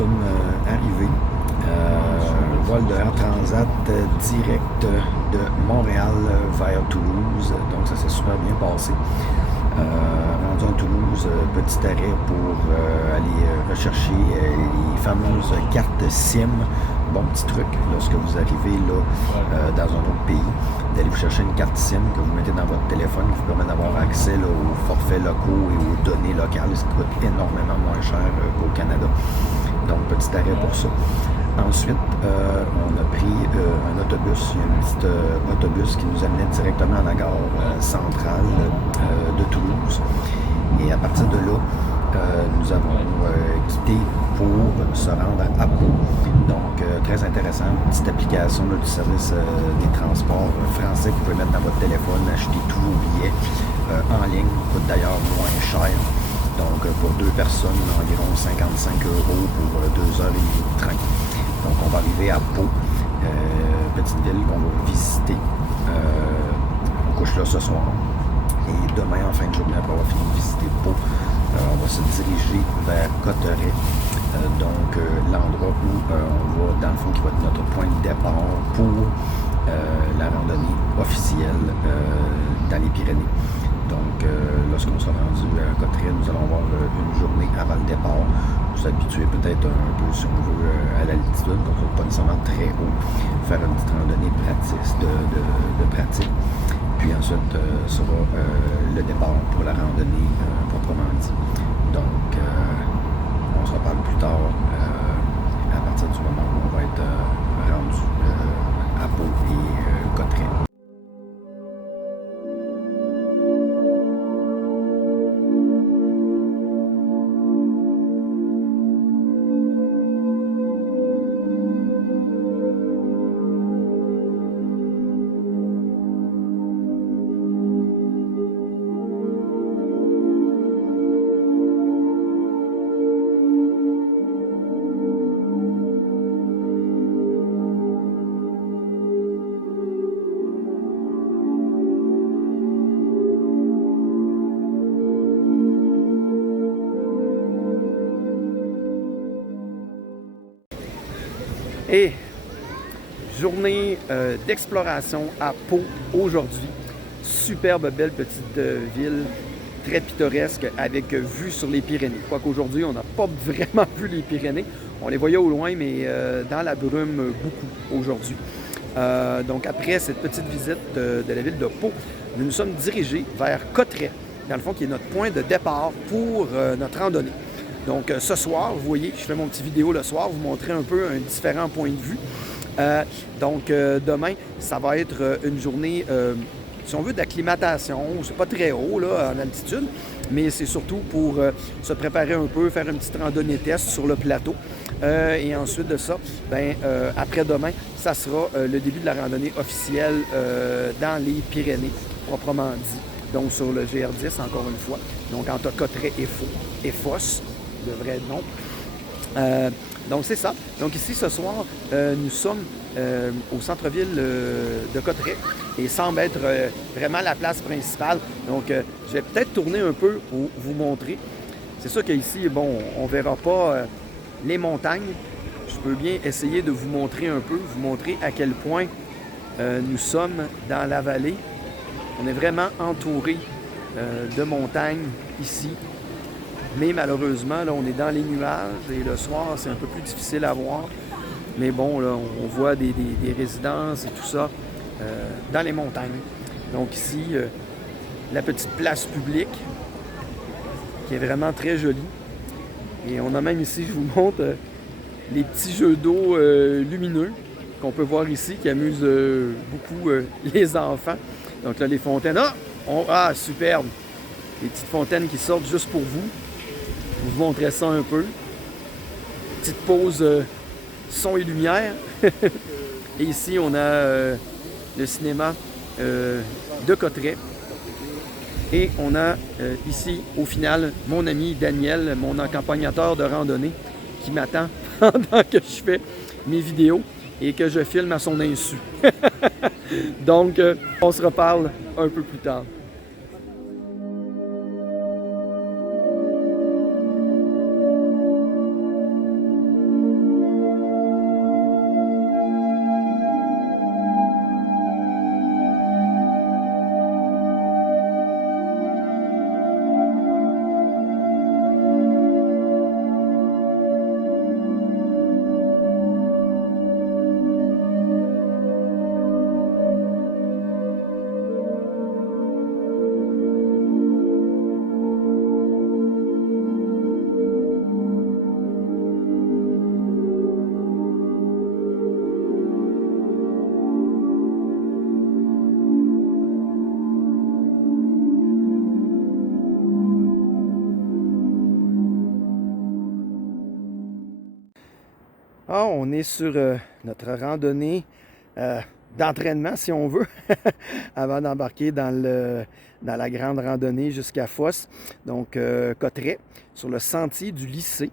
sommes arrivés. Vol de Air Transat direct de Montréal vers Toulouse. Donc ça s'est super bien passé. Rendu à Toulouse, petit arrêt pour aller rechercher les fameuses cartes SIM. Bon petit truc, lorsque vous arrivez là, dans un autre pays, d'aller vous chercher une carte SIM que vous mettez dans votre téléphone qui vous permet d'avoir accès là, aux forfaits locaux et aux données locales, ce qui coûte énormément moins cher qu'au Canada. Donc petit arrêt pour ça. Ensuite, on a pris un autobus, un petit autobus qui nous amenait directement à la gare centrale de Toulouse. Et à partir de là, nous avons quitté pour se rendre à Pau. Donc, très intéressant, une petite application là, du service des transports français que vous pouvez mettre dans votre téléphone, acheter tous vos billets en ligne, coûte d'ailleurs moins cher. Donc, pour 2 personnes, environ 55 € pour 2 heures et demie de train. Donc, on va arriver à Pau, petite ville qu'on va visiter. On couche là ce soir. Et demain, en fin de journée, après avoir fini de visiter Pau, on va se diriger vers Cotteray. Donc, l'endroit où on va, dans le fond, qui va être notre point de départ pour la randonnée officielle dans les Pyrénées. Donc, lorsqu'on sera rendu à Cotteray, nous allons avoir une journée avant le départ. Vous habituer peut-être un peu, si on veut, à l'altitude, donc pas nécessairement très haut. Faire une petite randonnée de pratique. Puis ensuite, sera le départ pour la randonnée proprement dit. Donc, on se reparle plus tard à partir du moment où on va être rendu à Pau et Cotteray. Et journée d'exploration à Pau aujourd'hui. Superbe, belle petite ville, très pittoresque, avec vue sur les Pyrénées. Quoique aujourd'hui, on n'a pas vraiment vu les Pyrénées. On les voyait au loin, mais dans la brume, beaucoup aujourd'hui. Donc après cette petite visite de la ville de Pau, nous nous sommes dirigés vers Cotteray, dans le fond, qui est notre point de départ pour notre randonnée. Donc ce soir, vous voyez, je fais mon petit vidéo le soir, vous montrer un peu un différent point de vue. Donc demain, ça va être une journée, si on veut, d'acclimatation. C'est pas très haut là, en altitude, mais c'est surtout pour se préparer un peu, faire une petite randonnée test sur le plateau. Et ensuite de ça, après-demain, ça sera le début de la randonnée officielle dans les Pyrénées, proprement dit. Donc sur le GR10, encore une fois. Donc entre Cotteray et Fosse, le vrai nom. Donc c'est ça. Donc ici ce soir, nous sommes au centre-ville de Cotteray et semble être vraiment la place principale. Donc je vais peut-être tourner un peu pour vous montrer. C'est sûr qu'ici, bon, on ne verra pas les montagnes. Je peux bien essayer de vous montrer un peu, vous montrer à quel point nous sommes dans la vallée. On est vraiment entouré de montagnes ici. Mais malheureusement, là, on est dans les nuages et le soir, c'est un peu plus difficile à voir. Mais bon, là, on voit des résidences et tout ça dans les montagnes. Donc ici, la petite place publique qui est vraiment très jolie. Et on a même ici, je vous montre, les petits jeux d'eau lumineux qu'on peut voir ici qui amusent beaucoup les enfants. Donc là, les fontaines. Ah, superbe! Les petites fontaines qui sortent juste pour vous. Je vous montrerai ça un peu. Petite pause son et lumière. Et ici, on a le cinéma de Cotteray. Et on a ici, au final, mon ami Daniel, mon accompagnateur de randonnée, qui m'attend pendant que je fais mes vidéos et que je filme à son insu. Donc, on se reparle un peu plus tard. Ah, on est sur notre randonnée d'entraînement, si on veut, avant d'embarquer dans la grande randonnée jusqu'à Foss, donc Cotterêts, sur le sentier du lycée.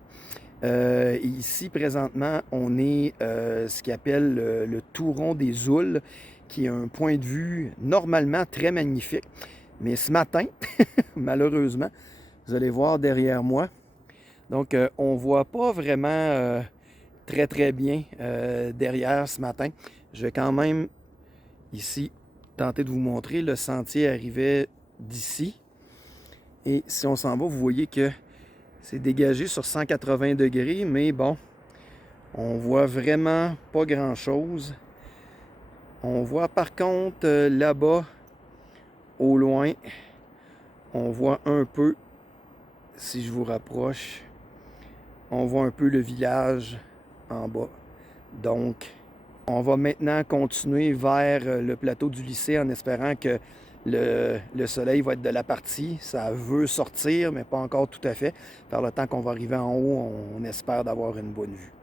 Et ici, présentement, on est ce qu'on appelle le Touron des Oules, qui est un point de vue normalement très magnifique. Mais ce matin, malheureusement, vous allez voir derrière moi, donc on ne voit pas vraiment très bien derrière ce matin. Je vais quand même ici tenter de vous montrer. Le sentier arrivait d'ici. Et si on s'en va, vous voyez que c'est dégagé sur 180 degrés, mais bon, on voit vraiment pas grand-chose. On voit par contre là-bas, au loin, on voit un peu, si je vous rapproche, on voit un peu le village en bas. Donc, on va maintenant continuer vers le plateau du lycée en espérant que le soleil va être de la partie. Ça veut sortir, mais pas encore tout à fait. Par le temps qu'on va arriver en haut, on espère d'avoir une bonne vue.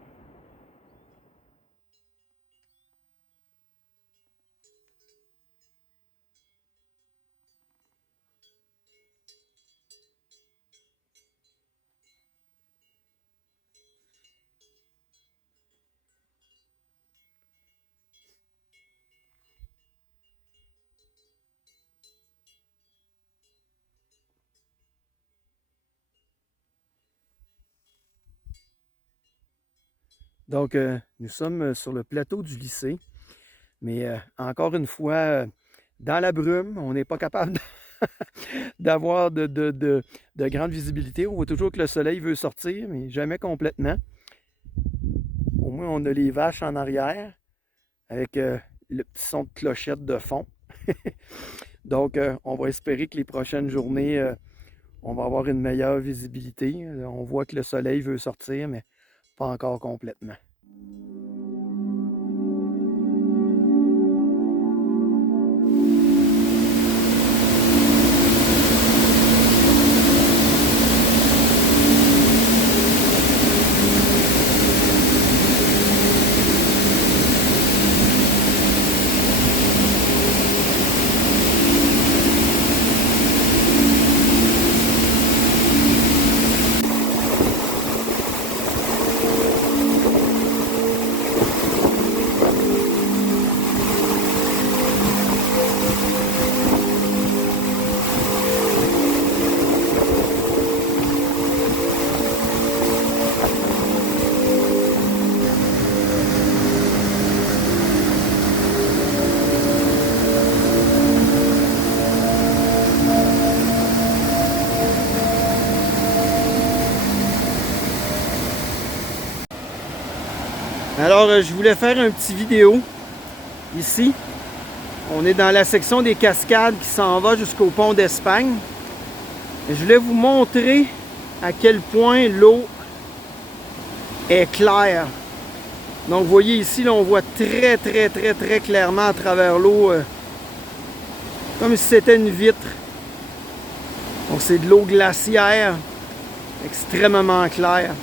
Donc, nous sommes sur le plateau du lycée, mais encore une fois, dans la brume, on n'est pas capable d'avoir de grande visibilité. On voit toujours que le soleil veut sortir, mais jamais complètement. Au moins, on a les vaches en arrière, avec le petit son de clochette de fond. Donc, on va espérer que les prochaines journées, on va avoir une meilleure visibilité. On voit que le soleil veut sortir, mais pas encore complètement. Alors, je voulais faire un petit vidéo ici. On est dans la section des cascades qui s'en va jusqu'au pont d'Espagne. Je voulais vous montrer à quel point l'eau est claire. Donc, vous voyez ici, là, on voit très clairement à travers l'eau, comme si c'était une vitre. Donc, c'est de l'eau glaciaire, extrêmement claire.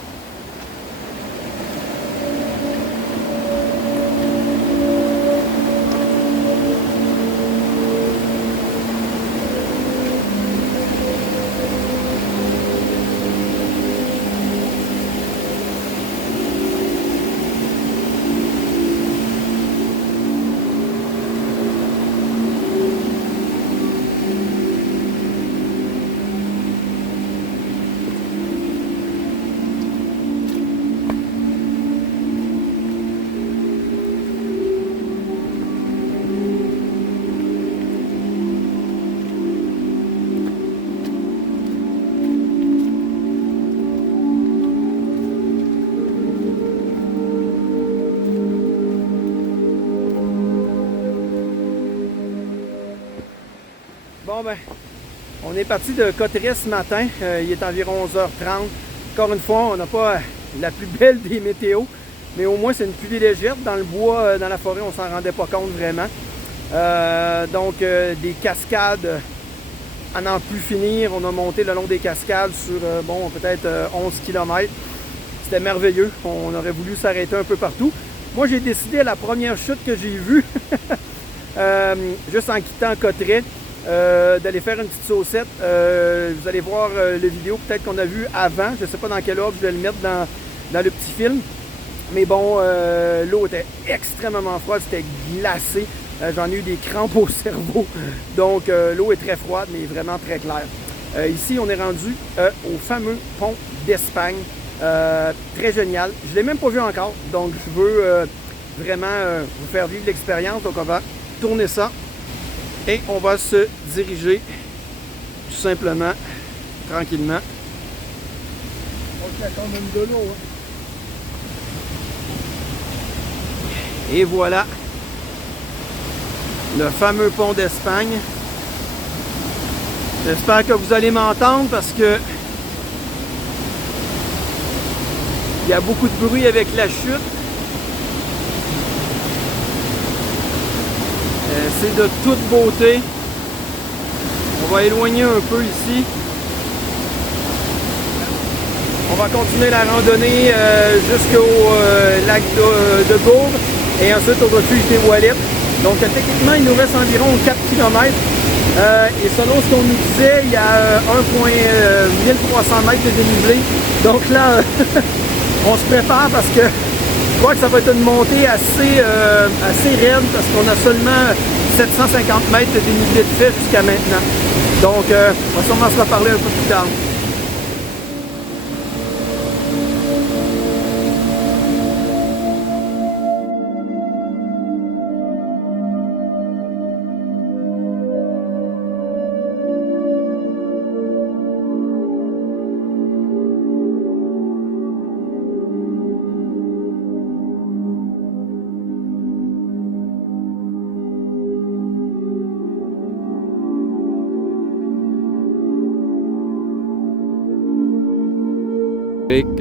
Bon ben, on est parti de Cotterêts ce matin, il est environ 11h30. Encore une fois, on n'a pas la plus belle des météos, mais au moins c'est une pluie légère. Dans le bois, dans la forêt, on s'en rendait pas compte vraiment. Donc des cascades à n'en plus finir. On a monté le long des cascades sur bon, peut-être 11 km. c'était merveilleux. On aurait voulu s'arrêter un peu partout. Moi, j'ai décidé à la première chute que j'ai vue, juste en quittant Cotteray, d'aller faire une petite saucette. Vous allez voir le vidéo peut-être qu'on a vu avant. Je ne sais pas dans quel ordre je vais le mettre dans le petit film. Mais bon, l'eau était extrêmement froide, c'était glacé. J'en ai eu des crampes au cerveau. Donc, l'eau est très froide, mais vraiment très claire. Ici, on est rendu au fameux pont d'Espagne. Très génial. Je ne l'ai même pas vu encore. Donc, je veux vraiment vous faire vivre l'expérience. Donc, on va tourner ça. Et on va se diriger tout simplement, tranquillement. Il y a quand même de l'eau. Hein. Et voilà le fameux pont d'Espagne. J'espère que vous allez m'entendre parce que il y a beaucoup de bruit avec la chute. C'est de toute beauté. On va éloigner un peu ici. On va continuer la randonnée jusqu'au lac de Gourde et ensuite au refuge des Ouellettes. Donc techniquement, il nous reste environ 4 km. Et selon ce qu'on nous disait, il y a 1300 mètres de dénivelé. Donc là, on se prépare parce que je crois que ça va être une montée assez raide parce qu'on a seulement 750 mètres de dénivelé de fait jusqu'à maintenant. Donc, on va sûrement se reparler un peu plus tard.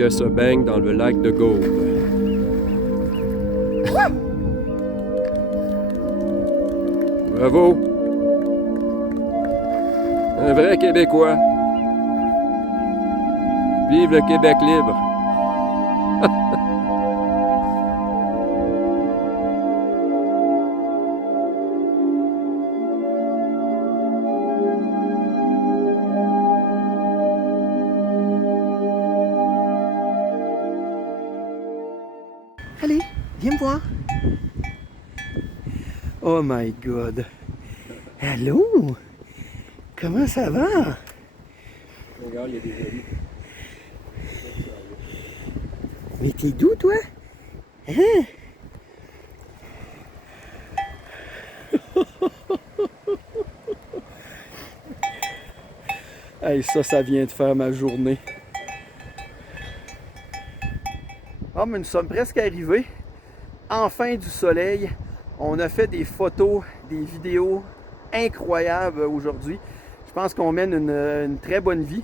Se baigne dans le lac de Gourde. Bravo! Un vrai Québécois. Vive le Québec libre! Allez, viens me voir. Oh my God. Allô? Comment ça va? Regarde, il y a des amis. Mais t'es d'où, toi? Hein? Hey, ça vient de faire ma journée. Ah, mais nous sommes presque arrivés. Enfin du soleil. On a fait des photos, des vidéos incroyables aujourd'hui. Je pense qu'on mène une très bonne vie.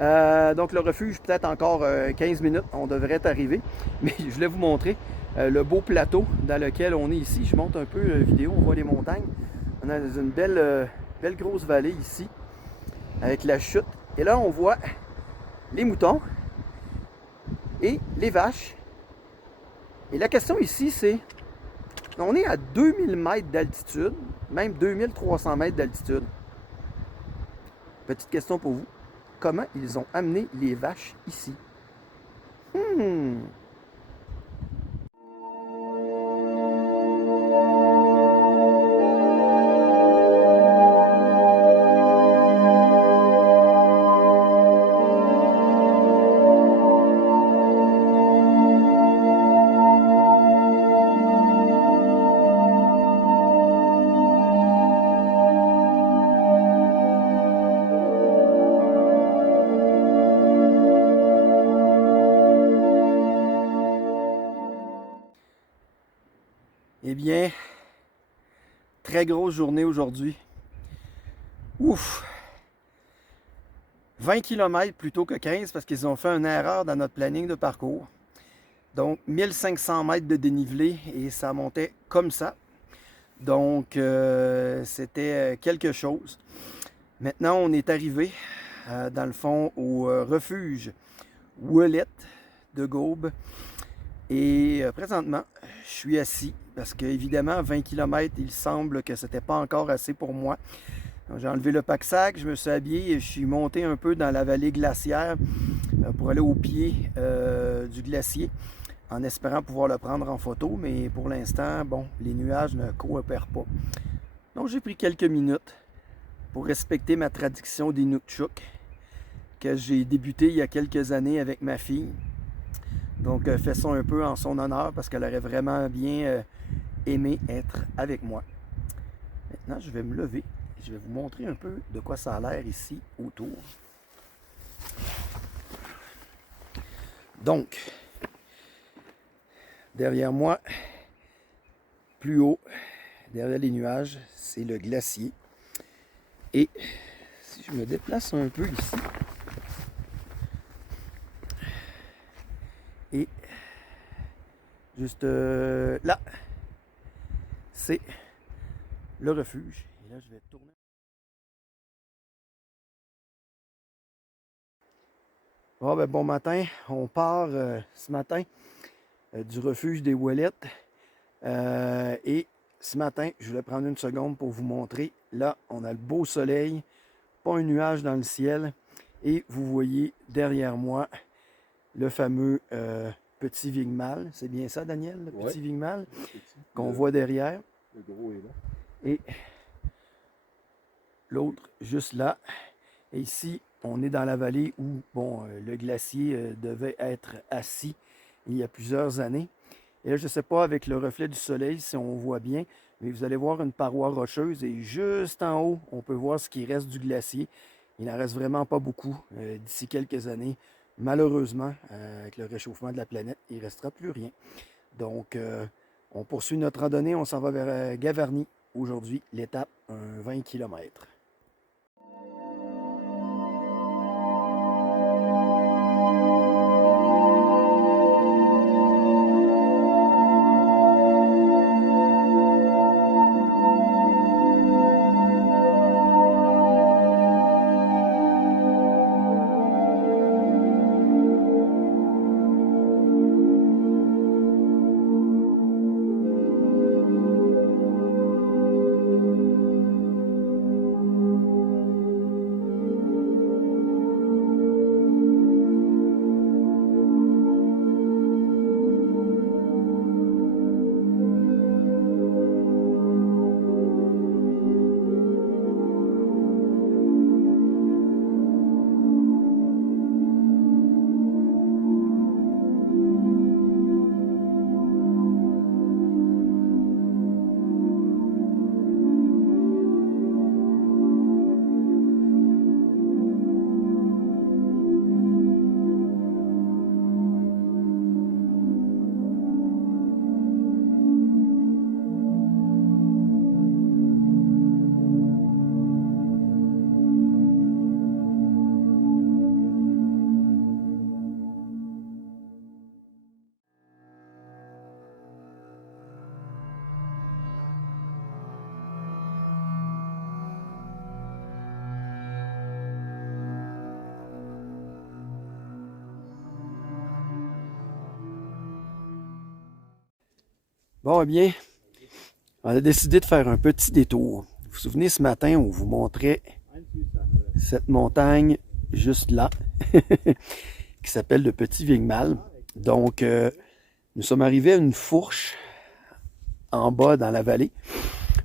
Donc le refuge, peut-être encore 15 minutes, on devrait être arrivé. Mais je voulais vous montrer le beau plateau dans lequel on est ici. Je monte un peu la vidéo, on voit les montagnes. On a une belle grosse vallée ici, avec la chute. Et là, on voit les moutons et les vaches. Et la question ici, c'est, on est à 2000 mètres d'altitude, même 2300 mètres d'altitude. Petite question pour vous. Comment ils ont amené les vaches ici? Eh bien, très grosse journée aujourd'hui. Ouf! 20 km plutôt que 15 parce qu'ils ont fait une erreur dans notre planning de parcours. Donc, 1500 mètres de dénivelé et ça montait comme ça. Donc, c'était quelque chose. Maintenant, on est arrivé, dans le fond, au refuge Ouellettes de Gaume. Et présentement, je suis assis parce qu'évidemment, 20 km, il semble que c'était pas encore assez pour moi. J'ai enlevé le pack-sac, je me suis habillé et je suis monté un peu dans la vallée glaciaire pour aller au pied du glacier en espérant pouvoir le prendre en photo. Mais pour l'instant, bon, les nuages ne coopèrent pas. Donc j'ai pris quelques minutes pour respecter ma tradition des Nukchuk que j'ai débuté il y a quelques années avec ma fille. Donc, fais ça un peu en son honneur parce qu'elle aurait vraiment bien aimé être avec moi. Maintenant, je vais me lever et je vais vous montrer un peu de quoi ça a l'air ici autour. Donc, derrière moi, plus haut, derrière les nuages, c'est le glacier. Et si je me déplace un peu ici, et juste là, c'est le refuge. Et là, je vais tourner. Bon matin, on part ce matin du refuge des Ouellettes. Et ce matin, je voulais prendre une seconde pour vous montrer. Là, on a le beau soleil, pas un nuage dans le ciel. Et vous voyez derrière moi le fameux petit Vigmal. C'est bien ça, Daniel, le petit Vigmal qu'on voit derrière. Le gros est là. Et l'autre juste là. Et ici, on est dans la vallée où le glacier devait être assis il y a plusieurs années. Et là, je ne sais pas, avec le reflet du soleil, si on voit bien, mais vous allez voir une paroi rocheuse et juste en haut, on peut voir ce qui reste du glacier. Il n'en reste vraiment pas beaucoup d'ici quelques années. Malheureusement, avec le réchauffement de la planète, il ne restera plus rien. Donc, on poursuit notre randonnée. On s'en va vers Gavarnie. Aujourd'hui, l'étape, un 20 km. Bon, eh bien, on a décidé de faire un petit détour. Vous vous souvenez, ce matin, on vous montrait cette montagne juste là, qui s'appelle le Petit Vigmal. Donc, nous sommes arrivés à une fourche en bas dans la vallée,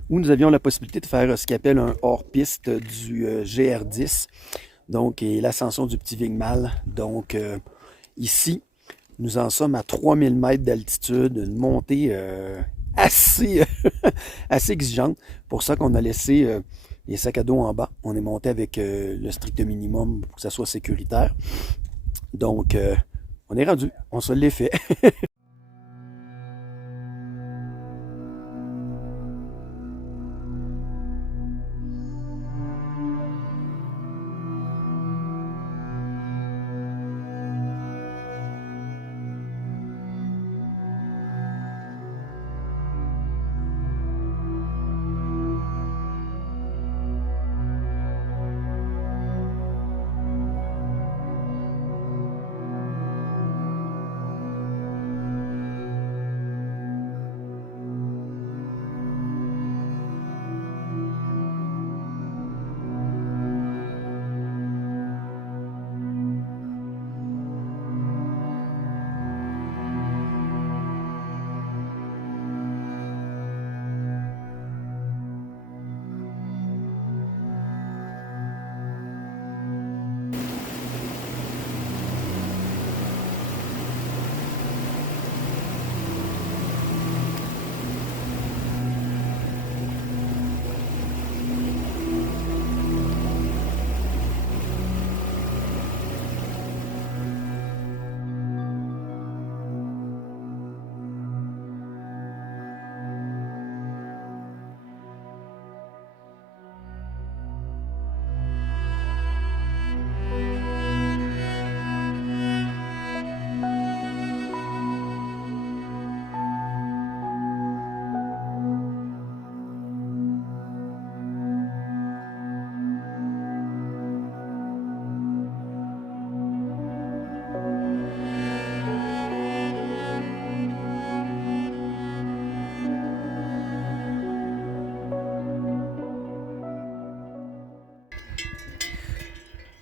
où nous avions la possibilité de faire ce qu'on appelle un hors-piste du GR10, donc, et l'ascension du Petit Vigmal. Donc, ici, nous en sommes à 3000 mètres d'altitude, une montée assez exigeante. Pour ça qu'on a laissé les sacs à dos en bas. On est monté avec le strict minimum pour que ça soit sécuritaire. Donc, on est rendu. On se l'est fait.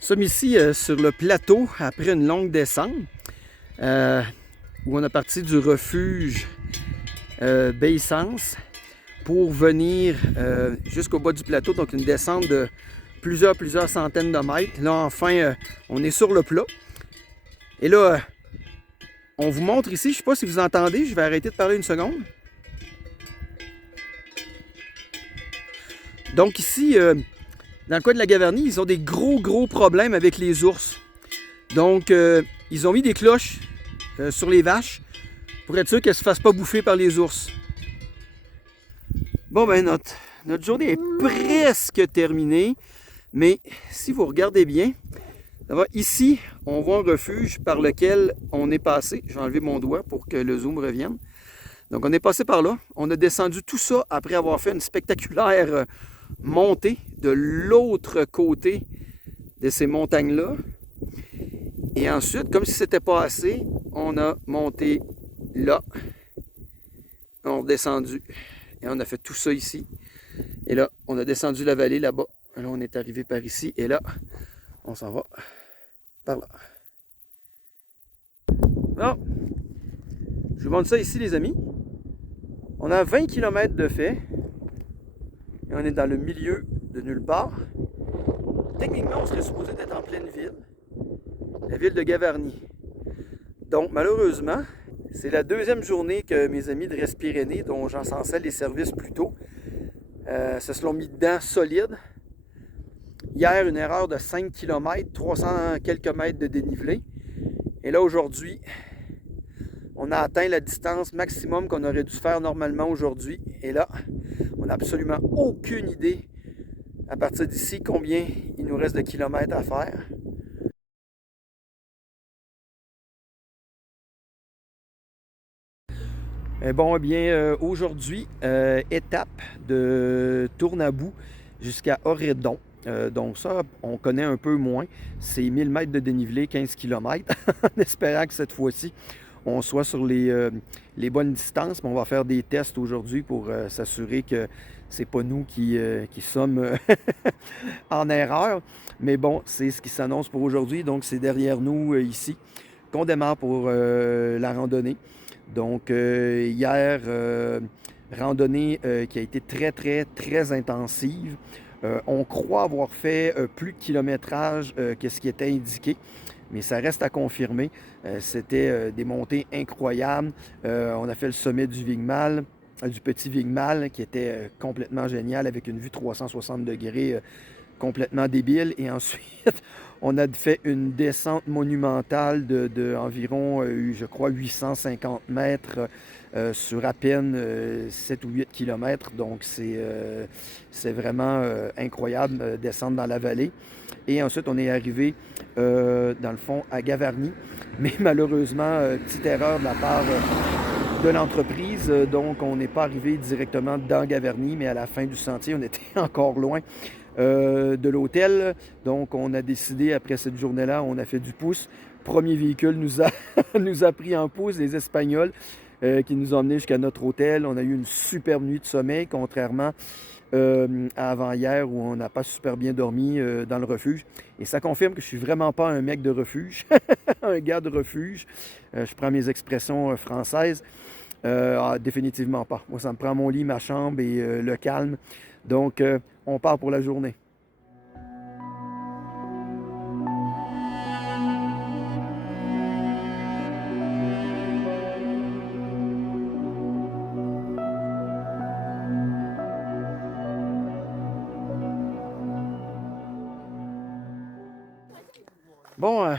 Nous sommes ici sur le plateau après une longue descente où on a parti du refuge Baie-Sens pour venir jusqu'au bas du plateau, donc une descente de plusieurs centaines de mètres. Là, enfin, on est sur le plat. Et là, on vous montre ici, je ne sais pas si vous entendez, je vais arrêter de parler une seconde. Donc ici, dans le coin de la Gavarnie, ils ont des gros problèmes avec les ours. Donc, ils ont mis des cloches sur les vaches pour être sûr qu'elles ne se fassent pas bouffer par les ours. Bon, ben notre journée est presque terminée, mais si vous regardez bien, ici, on voit un refuge par lequel on est passé. Je vais enlever mon doigt pour que le zoom revienne. Donc, on est passé par là. On a descendu tout ça après avoir fait une spectaculaire montée de l'autre côté de ces montagnes-là. Et ensuite, comme si c'était pas assez, on a monté là. On a descendu. Et on a fait tout ça ici. Et là, on a descendu la vallée là-bas. Là, on est arrivé par ici. Et là, on s'en va par là. Bon. Je vous montre ça ici, les amis. On a 20 km de fait. Et on est dans le milieu de nulle part. Techniquement, on serait supposé être en pleine ville. La ville de Gavarnie. Donc, malheureusement, c'est la deuxième journée que mes amis de Reste-Pyrénées, dont j'encensais les services plus tôt, se sont mis dedans solide. Hier, une erreur de 5 km, 300 quelques mètres de dénivelé. Et là, aujourd'hui, on a atteint la distance maximum qu'on aurait dû faire normalement aujourd'hui. Et là, on n'a absolument aucune idée, à partir d'ici, combien il nous reste de kilomètres à faire. Bon, eh bien, aujourd'hui, étape de Tournabou jusqu'à Oredon. Donc ça, on connaît un peu moins. C'est 1000 mètres de dénivelé, 15 km, en espérant que cette fois-ci, on soit sur les bonnes distances. Mais on va faire des tests aujourd'hui pour s'assurer que c'est pas nous qui sommes en erreur. Mais bon, c'est ce qui s'annonce pour aujourd'hui. Donc c'est derrière nous ici qu'on démarre pour la randonnée. Donc hier, randonnée qui a été très intensive. On croit avoir fait plus de kilométrage que ce qui était indiqué, mais ça reste à confirmer. C'était des montées incroyables. On a fait le sommet du Vigmal, du petit Vigmal, qui était complètement génial, avec une vue 360 degrés complètement débile. Et ensuite, on a fait une descente monumentale de environ, je crois, 850 mètres sur à peine 7 ou 8 km. Donc, c'est vraiment incroyable descendre dans la vallée. Et ensuite, on est arrivé, dans le fond, à Gavarnie. Mais malheureusement, petite erreur de la part de l'entreprise. Donc, on n'est pas arrivé directement dans Gavarnie, mais à la fin du sentier, on était encore loin de l'hôtel. Donc, on a décidé, après cette journée-là, on a fait du pouce. Premier véhicule nous a pris en pouce, les Espagnols, qui nous ont emmenés jusqu'à notre hôtel. On a eu une superbe nuit de sommeil, contrairement à avant-hier où on n'a pas super bien dormi dans le refuge. Et ça confirme que je suis vraiment pas un mec de refuge, un gars de refuge. Je prends mes expressions françaises. Définitivement pas. Moi, ça me prend mon lit, ma chambre et le calme. Donc, on part pour la journée. Bon,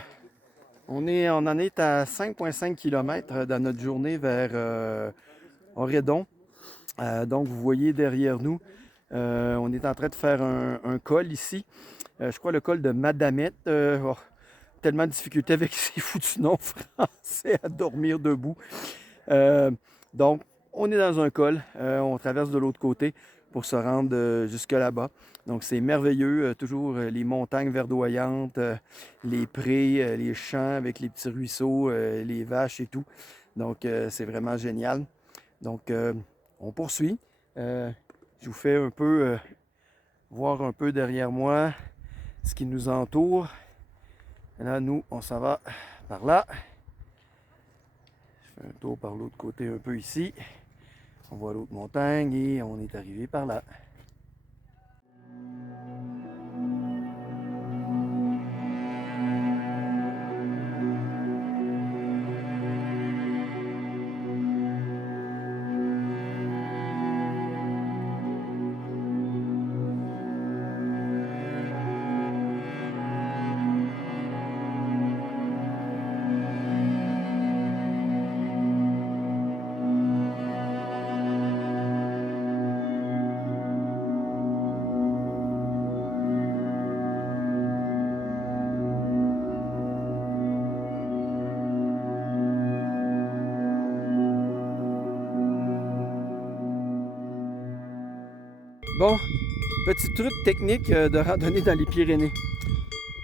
on en est à 5,5 km dans notre journée vers Oredon. Donc, vous voyez derrière nous, on est en train de faire un col ici. Je crois le col de Madamette. Tellement de difficultés avec ces foutus noms français à dormir debout. Donc, on est dans un col. On traverse de l'autre côté pour se rendre jusque là-bas. Donc, c'est merveilleux. Toujours les montagnes verdoyantes, les prés, les champs avec les petits ruisseaux, les vaches et tout. Donc, c'est vraiment génial. Donc, on poursuit. Je vous fais un peu voir un peu derrière moi ce qui nous entoure. Et là, nous, on s'en va par là. Je fais un tour par l'autre côté un peu ici. On voit l'autre montagne et on est arrivé par là. Bon, petit truc technique de randonnée dans les Pyrénées.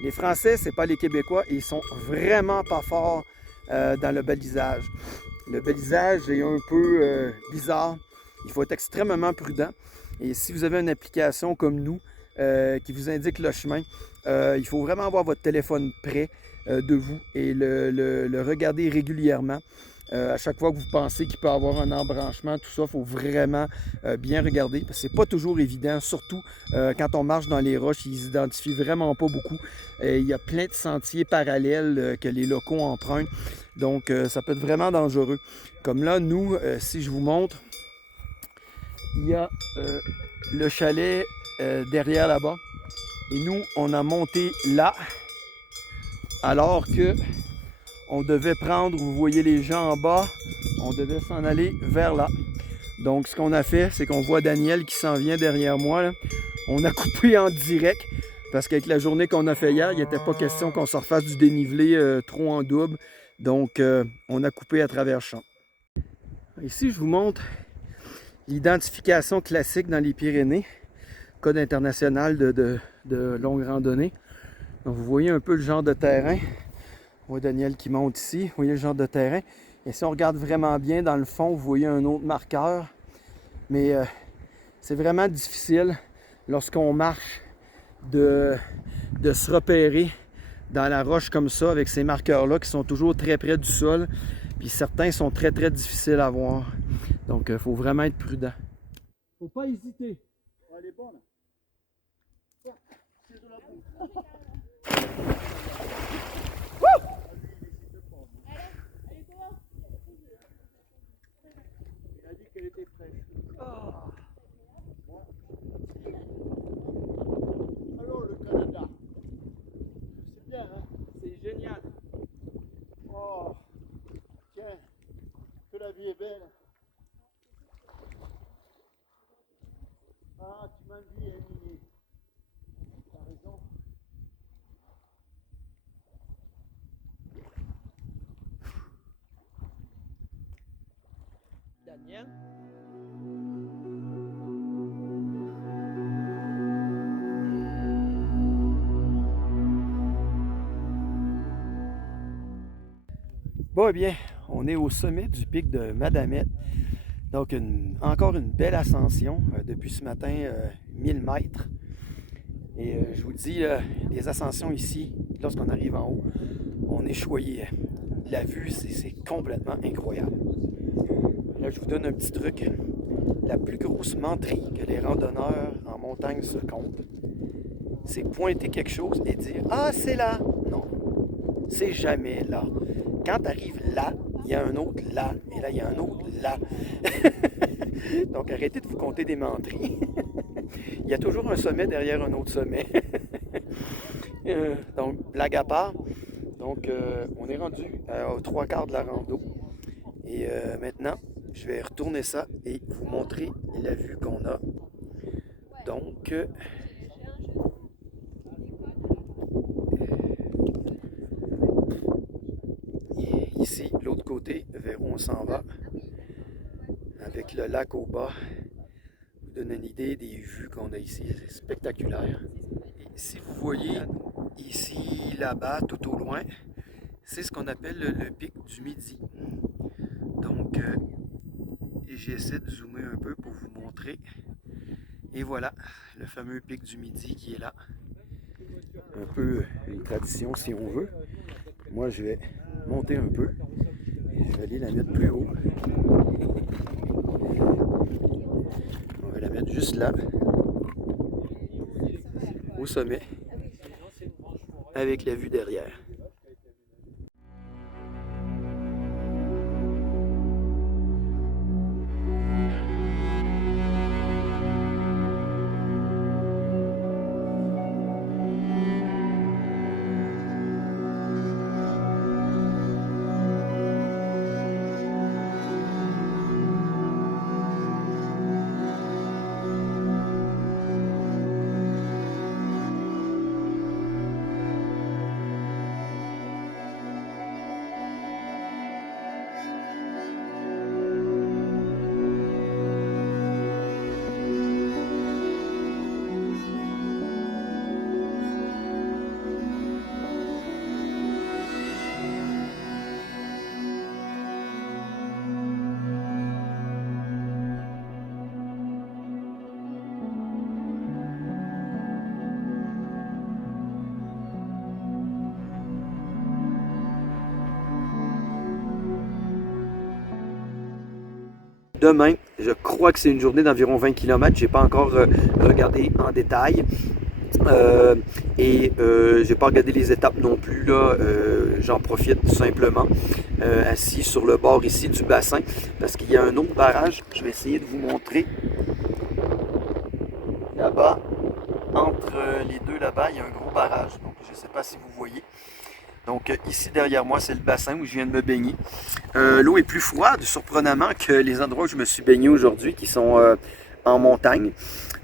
Les Français, c'est pas les Québécois, ils sont vraiment pas forts dans le balisage. Le balisage est un peu bizarre. Il faut être extrêmement prudent. Et si vous avez une application comme nous qui vous indique le chemin, il faut vraiment avoir votre téléphone près de vous et le regarder régulièrement. À chaque fois que vous pensez qu'il peut y avoir un embranchement, tout ça, il faut vraiment bien regarder. Parce que c'est pas toujours évident, surtout quand on marche dans les roches, ils s'identifient vraiment pas beaucoup. Il y a plein de sentiers parallèles que les locaux empruntent. Donc, ça peut être vraiment dangereux. Comme là, nous, si je vous montre, il y a le chalet derrière là-bas. Et nous, on a monté là, alors que on devait prendre, vous voyez les gens en bas, on devait s'en aller vers là. Donc, ce qu'on a fait, c'est qu'on voit Daniel qui s'en vient derrière moi, là. On a coupé en direct, parce qu'avec la journée qu'on a fait hier, il n'était pas question qu'on se refasse du dénivelé trop en double. Donc, on a coupé à travers le champ. Ici, je vous montre l'identification classique dans les Pyrénées, code international de longue randonnée. Donc, vous voyez un peu le genre de terrain. On voit Daniel qui monte ici, vous voyez le genre de terrain. Et si on regarde vraiment bien dans le fond, vous voyez un autre marqueur. Mais c'est vraiment difficile lorsqu'on marche de se repérer dans la roche comme ça, avec ces marqueurs-là qui sont toujours très près du sol. Puis certains sont très très difficiles à voir. Donc il faut vraiment être prudent. Faut pas hésiter. Elle est bonne. C'est de la bouffe. Il a dit qu'elle était fraîche. Oh. Alors le Canada. C'est bien, hein? C'est génial. Oh, tiens, que la vie est belle. Ah, tu m'ennuies, Émilie. T'as raison. Daniel. Bon, eh bien, on est au sommet du pic de Madamette. Donc, encore une belle ascension depuis ce matin, 1000 mètres. Et je vous dis, les ascensions ici, lorsqu'on arrive en haut, on est choyé. La vue, c'est complètement incroyable. Là, je vous donne un petit truc. La plus grosse menterie que les randonneurs en montagne se comptent, c'est pointer quelque chose et dire « Ah, c'est là! » Non, c'est jamais là. Quand tu arrives là, il y a un autre là, et là, il y a un autre là. Donc, arrêtez de vous compter des menteries. Il y a toujours un sommet derrière un autre sommet. Donc, blague à part. Donc, on est rendu aux 3/4 de la rando. Et maintenant, je vais retourner ça et vous montrer la vue qu'on a. Donc, ici, l'autre côté, vers où on s'en va, avec le lac au bas, vous donne une idée des vues qu'on a ici. C'est spectaculaire. Et si vous voyez ici, là-bas, tout au loin, c'est ce qu'on appelle le pic du Midi. Donc, j'essaie de zoomer un peu pour vous montrer. Et voilà, le fameux pic du Midi qui est là. un peu une tradition si on veut. Moi, je vais monter un peu et je vais aller la mettre plus haut. On va la mettre juste là, au sommet, avec la vue derrière. Demain, je crois que c'est une journée d'environ 20 km. Je n'ai pas encore regardé en détail. Je n'ai pas regardé les étapes non plus. J'en profite tout simplement assis sur le bord ici du bassin parce qu'il y a un autre barrage. Je vais essayer de vous montrer. Là-bas, entre les deux là-bas, il y a un gros barrage. Donc, je ne sais pas si vous voyez. Donc ici derrière moi, c'est le bassin où je viens de me baigner. L'eau est plus froide, surprenamment, que les endroits où je me suis baigné aujourd'hui, qui sont en montagne.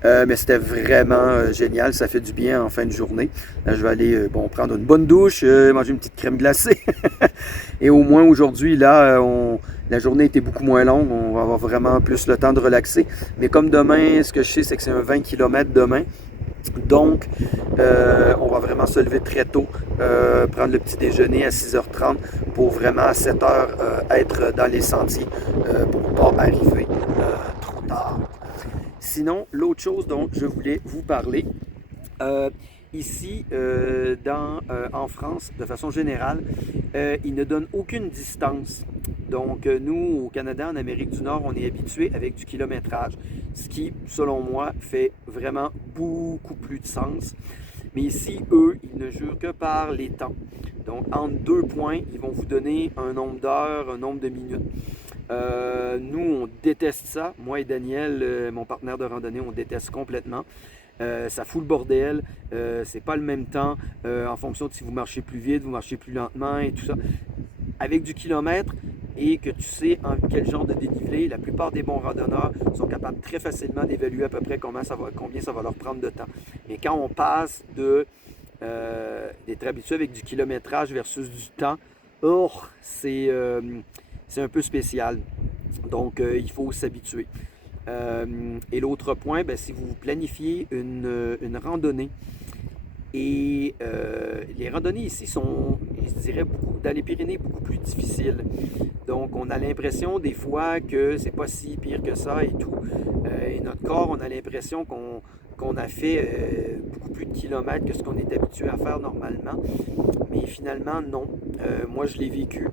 Mais c'était vraiment génial, ça fait du bien en fin de journée. Je vais aller prendre une bonne douche, manger une petite crème glacée. Et au moins aujourd'hui, là, la journée était beaucoup moins longue, on va avoir vraiment plus le temps de relaxer. Mais comme demain, ce que je sais, c'est que c'est un 20 km demain. Donc, on va vraiment se lever très tôt, prendre le petit déjeuner à 6h30 pour vraiment à 7h être dans les sentiers pour ne pas arriver trop tard. Sinon, l'autre chose dont je voulais vous parler, ici en France, de façon générale, ils ne donnent aucune distance. Donc, nous, au Canada, en Amérique du Nord, on est habitué avec du kilométrage, ce qui, selon moi, fait vraiment beaucoup plus de sens. Mais ici, eux, ils ne jurent que par les temps. Donc, entre 2 points, ils vont vous donner un nombre d'heures, un nombre de minutes. Nous, on déteste ça. Moi et Daniel, mon partenaire de randonnée, on déteste complètement. Ça fout le bordel, c'est pas le même temps en fonction de si vous marchez plus vite, vous marchez plus lentement et tout ça. Avec du kilomètre et que tu sais en quel genre de dénivelé, la plupart des bons randonneurs sont capables très facilement d'évaluer à peu près combien ça va leur prendre de temps. Mais quand on passe d'être habitué avec du kilométrage versus du temps, c'est un peu spécial. Donc, il faut s'habituer. Et l'autre point, si vous planifiez une randonnée, et les randonnées ici sont, je dirais, dans les Pyrénées, beaucoup plus difficiles. Donc, on a l'impression des fois que c'est pas si pire que ça et tout. Et notre corps, on a l'impression qu'on a fait beaucoup plus de kilomètres que ce qu'on est habitué à faire normalement. Mais finalement, non. Moi, je l'ai vécu.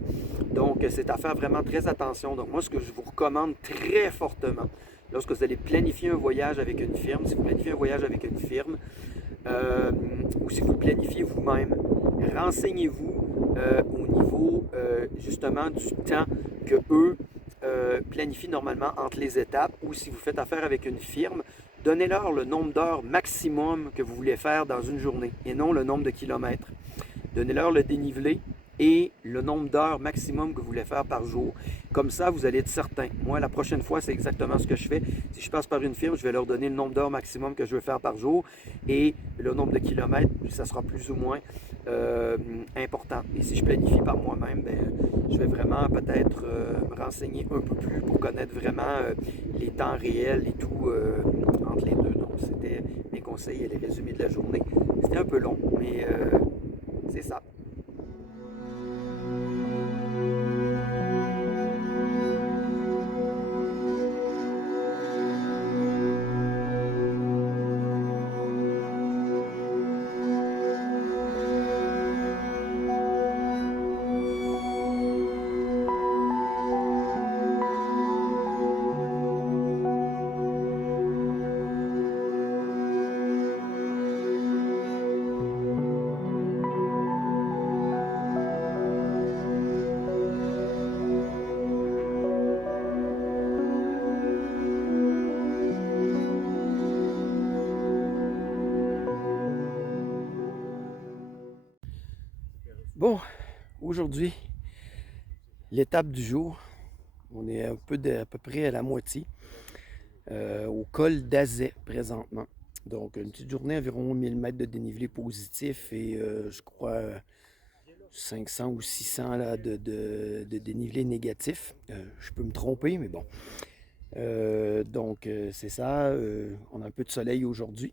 Donc, c'est à faire vraiment très attention. Donc, moi, ce que je vous recommande très fortement, lorsque vous allez planifier un voyage avec une firme, si vous planifiez un voyage avec une firme, ou si vous le planifiez vous-même, renseignez-vous au niveau justement du temps que eux planifient normalement entre les étapes, ou si vous faites affaire avec une firme, donnez-leur le nombre d'heures maximum que vous voulez faire dans une journée et non le nombre de kilomètres. Donnez-leur le dénivelé et le nombre d'heures maximum que vous voulez faire par jour. Comme ça, vous allez être certain. Moi, la prochaine fois, c'est exactement ce que je fais. Si je passe par une firme, je vais leur donner le nombre d'heures maximum que je veux faire par jour et le nombre de kilomètres, ça sera plus ou moins important. Et si je planifie par moi-même, je vais vraiment peut-être me renseigner un peu plus pour connaître vraiment les temps réels et tout entre les deux. Donc, c'était mes conseils et les résumés de la journée. C'était un peu long, mais c'est ça. Bon, aujourd'hui, l'étape du jour, on est à peu près à la moitié, au col d'Azay présentement. Donc, une petite journée, environ 1000 mètres de dénivelé positif et je crois 500 ou 600 là, de dénivelé négatif. Je peux me tromper, mais bon. Donc, c'est ça. On a un peu de soleil aujourd'hui.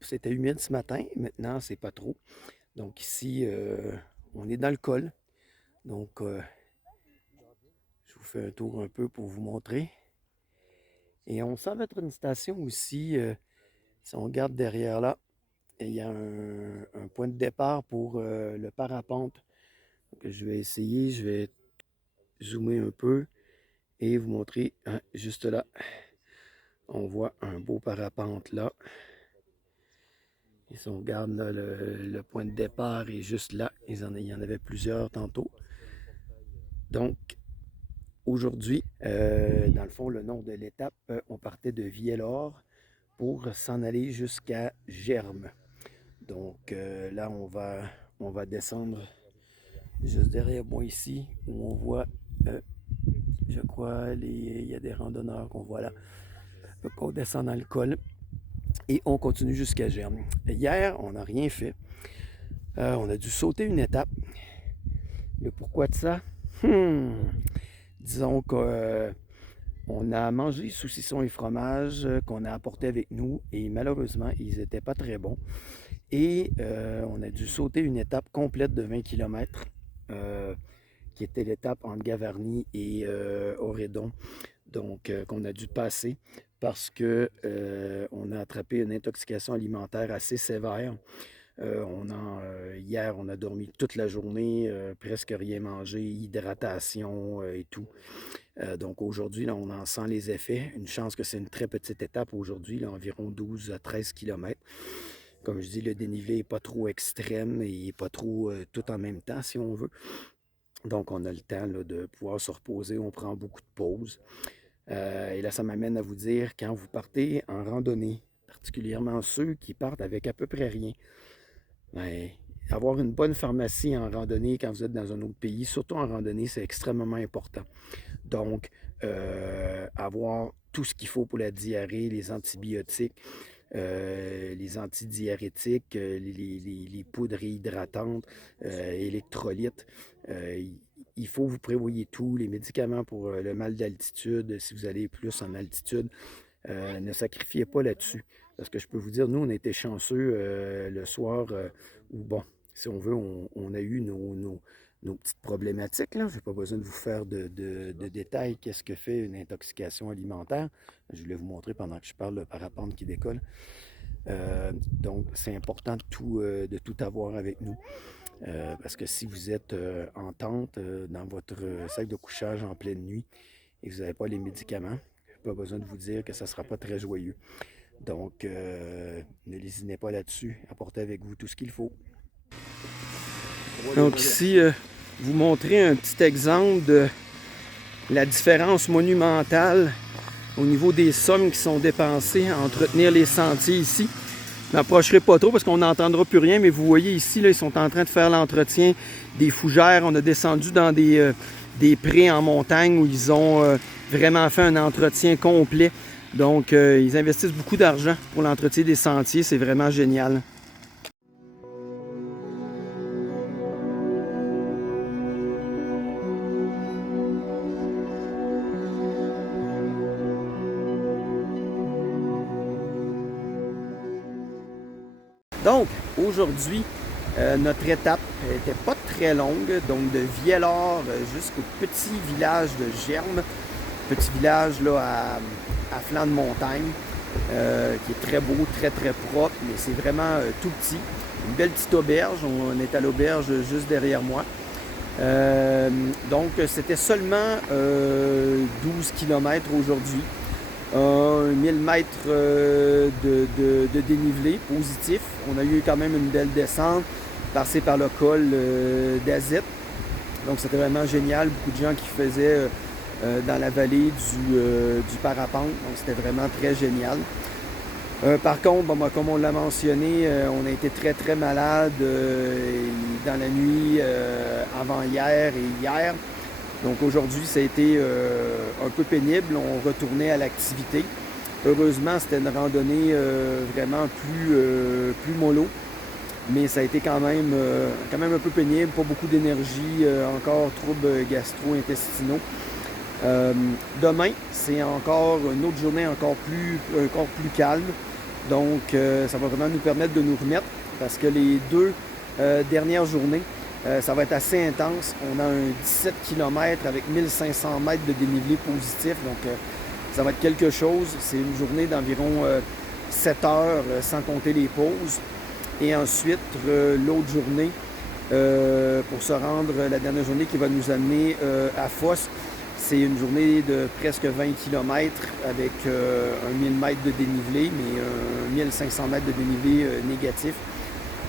C'était humide ce matin. Maintenant, c'est pas trop. Donc, ici, on est dans le col. Donc, je vous fais un tour un peu pour vous montrer. Et on s'en va être une station aussi. Si on regarde derrière là, il y a un point de départ pour le parapente. Donc, je vais essayer, je vais zoomer un peu et vous montrer, hein, juste là. On voit un beau parapente là. Et si on regarde là, le point de départ est juste là. Il y en avait plusieurs tantôt. Donc, aujourd'hui, dans le fond, le nom de l'étape, on partait de Vielle-Or pour s'en aller jusqu'à Germes. Donc là, on va descendre juste derrière moi ici, où on voit, je crois, il y a des randonneurs qu'on voit là. Donc, on descend dans le col et on continue jusqu'à Germes. Hier, on n'a rien fait. On a dû sauter une étape. Le pourquoi de ça? Disons qu'on a mangé saucisson et fromage qu'on a apporté avec nous et malheureusement, ils n'étaient pas très bons. Et on a dû sauter une étape complète de 20 km, qui était l'étape entre Gavarnie et Oredon, donc qu'on a dû passer parce que on a attrapé une intoxication alimentaire assez sévère. Hier, on a dormi toute la journée, presque rien mangé, hydratation et tout. Donc aujourd'hui, là, on en sent les effets. Une chance que c'est une très petite étape aujourd'hui, là, environ 12 à 13 km. Comme je dis, le dénivelé n'est pas trop extrême et il n'est pas trop tout en même temps, si on veut. Donc, on a le temps là, de pouvoir se reposer. On prend beaucoup de pauses. Et là, ça m'amène à vous dire, quand vous partez en randonnée, particulièrement ceux qui partent avec à peu près rien, bien, avoir une bonne pharmacie en randonnée quand vous êtes dans un autre pays, surtout en randonnée, c'est extrêmement important. Donc, avoir tout ce qu'il faut pour la diarrhée, les antibiotiques, les antidiarrhétiques, les poudres hydratantes, électrolytes. Il faut vous prévoyer tout, les médicaments pour le mal d'altitude, si vous allez plus en altitude. Ne sacrifiez pas là-dessus. Parce que je peux vous dire, nous, on a été chanceux le soir où, bon, si on veut, on a eu nos petites problématiques. Là. Je n'ai pas besoin de vous faire de détails. Qu'est-ce que fait une intoxication alimentaire? Je voulais vous montrer pendant que je parle le parapente qui décolle. Donc, c'est important de tout avoir avec nous. Parce que si vous êtes en tente, dans votre sac de couchage en pleine nuit, et que vous n'avez pas les médicaments, je n'ai pas besoin de vous dire que ça ne sera pas très joyeux. Donc, ne lésinez pas là-dessus. Apportez avec vous tout ce qu'il faut. Donc ici, vous montrer un petit exemple de la différence monumentale au niveau des sommes qui sont dépensées à entretenir les sentiers ici. Je m'approcherai pas trop parce qu'on n'entendra plus rien, mais vous voyez ici, là, ils sont en train de faire l'entretien des fougères. On a descendu dans des prés en montagne où ils ont vraiment fait un entretien complet. Donc, ils investissent beaucoup d'argent pour l'entretien des sentiers. C'est vraiment génial. Donc, aujourd'hui, notre étape n'était pas très longue, donc de Vielle-Or jusqu'au petit village de Germes, petit village là, à flanc de montagne, qui est très beau, très très propre, mais c'est vraiment tout petit. Une belle petite auberge, on est à l'auberge juste derrière moi. Donc, c'était seulement 12 km aujourd'hui. 1000 mètres de dénivelé positif. On a eu quand même une belle descente, passé par le col d'Azet. Donc c'était vraiment génial. Beaucoup de gens qui faisaient dans la vallée du parapente. Donc c'était vraiment très génial. Par contre, bon, ben, comme on l'a mentionné, on a été très très malade dans la nuit avant hier et hier. Donc aujourd'hui, ça a été un peu pénible. On retournait à l'activité. Heureusement, c'était une randonnée vraiment plus mollo. Mais ça a été quand même un peu pénible, pas beaucoup d'énergie, encore troubles gastro-intestinaux. Demain, c'est encore une autre journée encore plus calme. Donc, ça va vraiment nous permettre de nous remettre parce que les deux dernières journées, ça va être assez intense. On a un 17 km avec 1500 mètres de dénivelé positif. Donc, ça va être quelque chose. C'est une journée d'environ 7 heures sans compter les pauses. Et ensuite, l'autre journée, pour se rendre, la dernière journée qui va nous amener à Foss, c'est une journée de presque 20 km avec un 1000 mètres de dénivelé, mais 1500 mètres de dénivelé négatif.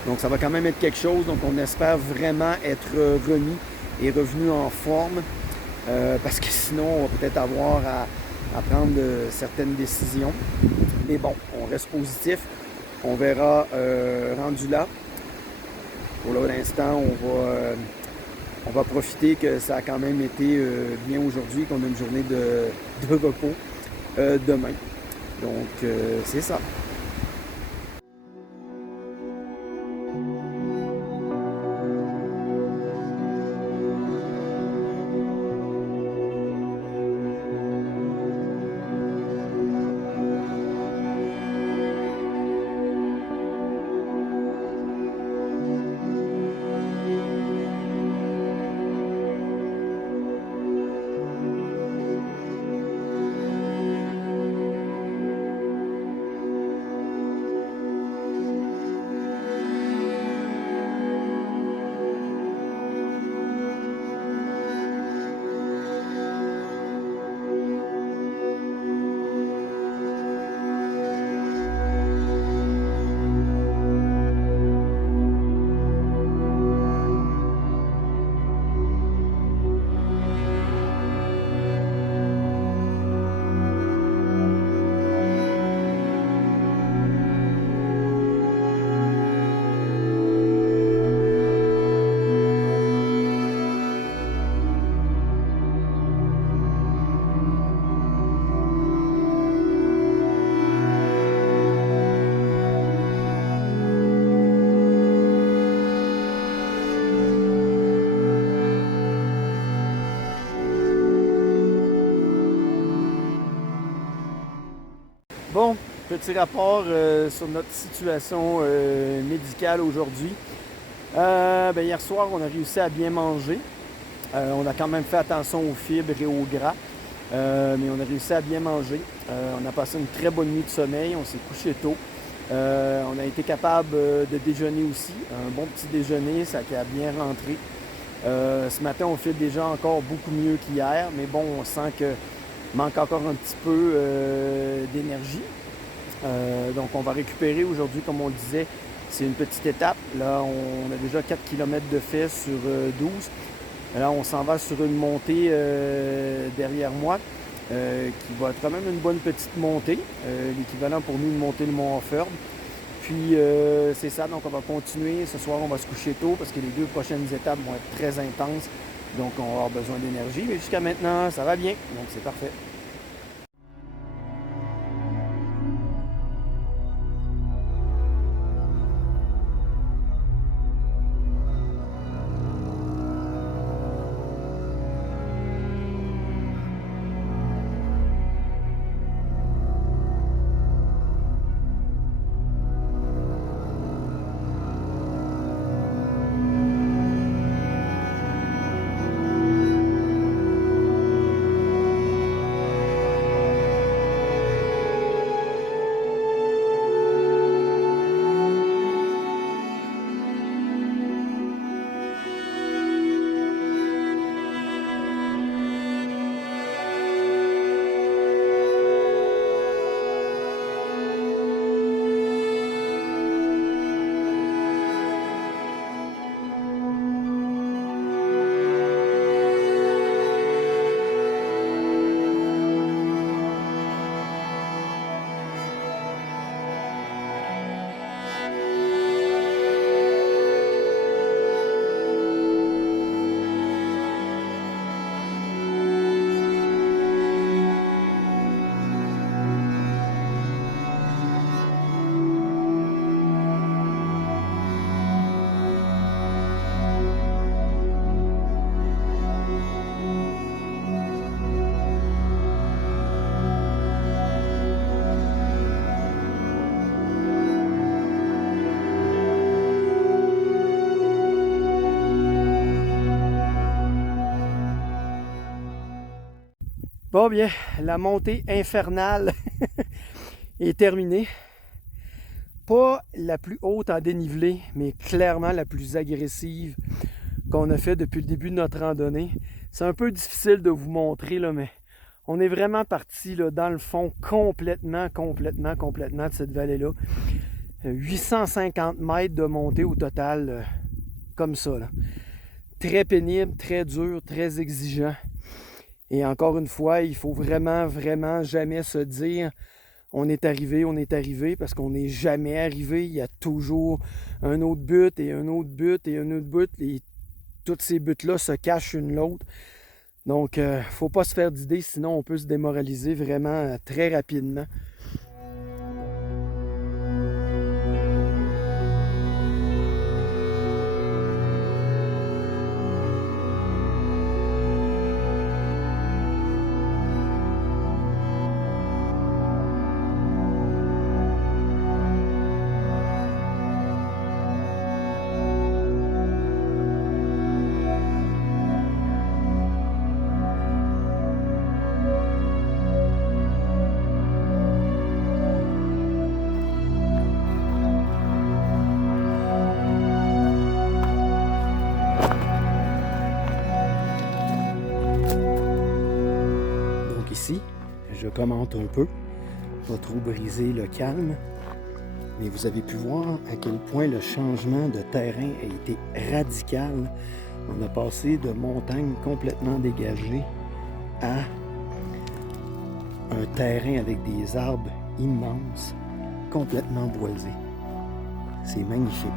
Donc ça va quand même être quelque chose. Donc on espère vraiment être remis et revenu en forme parce que sinon on va peut-être avoir à prendre certaines décisions. Mais bon, on reste positif. On verra rendu là. Pour l'instant, on va profiter que ça a quand même été bien aujourd'hui, qu'on a une journée de repos demain. Donc, c'est ça. Bon, petit rapport sur notre situation médicale aujourd'hui. Hier soir, on a réussi à bien manger. On a quand même fait attention aux fibres et aux gras, mais on a réussi à bien manger. On a passé une très bonne nuit de sommeil, on s'est couché tôt. On a été capable de déjeuner aussi, un bon petit déjeuner, ça a bien rentré. Ce matin, on fait déjà encore beaucoup mieux qu'hier, mais bon, on sent que manque encore un petit peu d'énergie. Donc on va récupérer aujourd'hui, comme on le disait, c'est une petite étape. Là, on a déjà 4 km de fait sur 12. Là, on s'en va sur une montée derrière moi, qui va être quand même une bonne petite montée, l'équivalent pour nous de monter le mont Offord. Puis c'est ça, donc on va continuer. Ce soir, on va se coucher tôt parce que les 2 prochaines étapes vont être très intenses. Donc on va avoir besoin d'énergie. Mais jusqu'à maintenant, ça va bien. Donc c'est parfait. Bon bien, la montée infernale est terminée. Pas la plus haute en dénivelé, mais clairement la plus agressive qu'on a fait depuis le début de notre randonnée. C'est un peu difficile de vous montrer, là, mais on est vraiment parti là, dans le fond complètement de cette vallée-là. 850 mètres de montée au total, comme ça, là. Très pénible, très dur, très exigeant. Et encore une fois, il faut vraiment jamais se dire on est arrivé, parce qu'on n'est jamais arrivé. Il y a toujours un autre but et un autre but et un autre but. Et toutes ces buts-là se cachent une l'autre. Donc, il ne faut pas se faire d'idées, sinon on peut se démoraliser vraiment très rapidement. Ici, je commente un peu, pas trop briser le calme, mais vous avez pu voir à quel point le changement de terrain a été radical. On a passé de montagnes complètement dégagées à un terrain avec des arbres immenses, complètement boisés. C'est magnifique.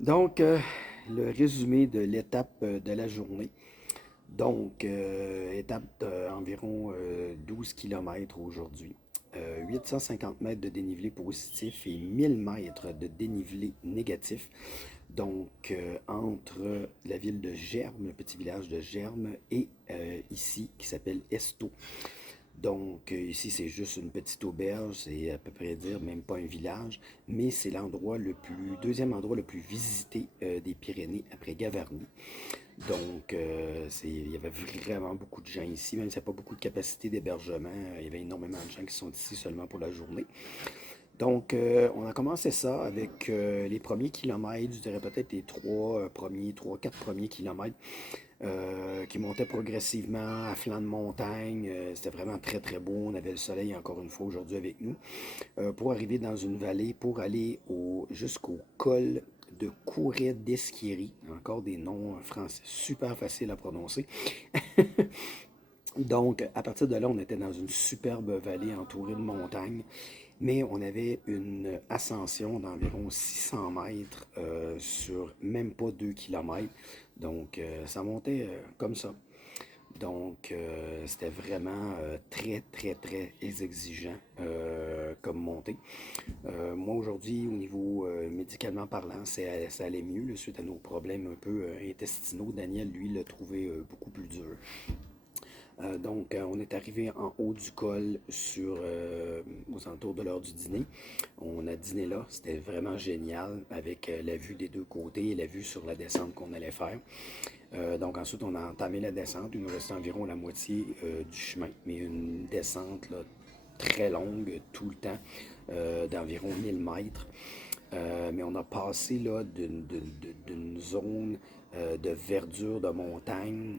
Donc, le résumé de l'étape de la journée. Donc, étape d'environ 12 km aujourd'hui. 850 mètres de dénivelé positif et 1000 mètres de dénivelé négatif. Donc, entre la ville de Germes, le petit village de Germes, et ici, qui s'appelle Esto. Donc, ici, c'est juste une petite auberge, c'est à peu près dire même pas un village, mais c'est l'endroit deuxième endroit le plus visité des Pyrénées après Gavarnie. Donc, il y avait vraiment beaucoup de gens ici, même s'il n'y a pas beaucoup de capacité d'hébergement, il y avait énormément de gens qui sont ici seulement pour la journée. Donc, on a commencé ça avec les premiers kilomètres, je dirais peut-être les 4 premiers kilomètres qui montaient progressivement à flanc de montagne. C'était vraiment très beau. On avait le soleil encore une fois aujourd'hui avec nous. Pour arriver dans une vallée, pour aller jusqu'au col de Couret d'Esquierie. Encore des noms français super faciles à prononcer. Donc, à partir de là, on était dans une superbe vallée entourée de montagnes. Mais on avait une ascension d'environ 600 mètres sur même pas 2 km. Donc, ça montait comme ça. Donc, c'était vraiment très exigeant comme montée. Moi, aujourd'hui, au niveau médicalement parlant, ça allait mieux là, suite à nos problèmes un peu intestinaux. Daniel, lui, l'a trouvé beaucoup plus dur. Donc, on est arrivé en haut du col aux alentours de l'heure du dîner. On a dîné là, c'était vraiment génial avec la vue des deux côtés et la vue sur la descente qu'on allait faire. Donc, ensuite, on a entamé la descente. Il nous restait environ la moitié du chemin, mais une descente là, très longue tout le temps, d'environ 1000 mètres. Mais on a passé là d'une zone de verdure de montagne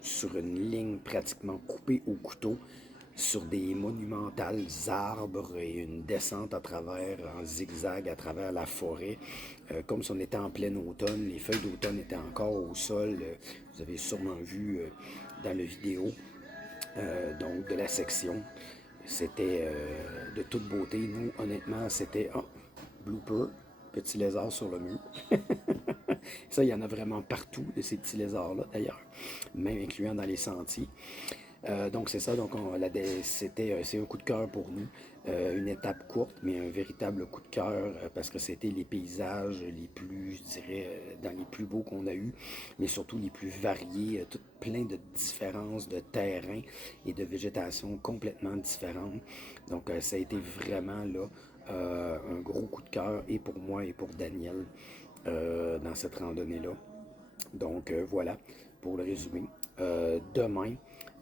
sur une ligne pratiquement coupée au couteau, sur des monumentales arbres et une descente en zigzag à travers la forêt, comme si on était en plein automne. Les feuilles d'automne étaient encore au sol. Vous avez sûrement vu dans la vidéo donc de la section. C'était de toute beauté. Nous, honnêtement, c'était blooper, petit lézard sur le mur. Ça, il y en a vraiment partout de ces petits lézards-là, d'ailleurs, même incluant dans les sentiers. Donc c'est ça, donc c'est un coup de cœur pour nous, une étape courte, mais un véritable coup de cœur parce que c'était les paysages les plus, je dirais, dans les plus beaux qu'on a eus, mais surtout les plus variés, tout plein de différences de terrain et de végétation complètement différentes. Donc ça a été vraiment là un gros coup de cœur et pour moi et pour Daniel dans cette randonnée-là. Donc voilà, pour le résumé. Demain,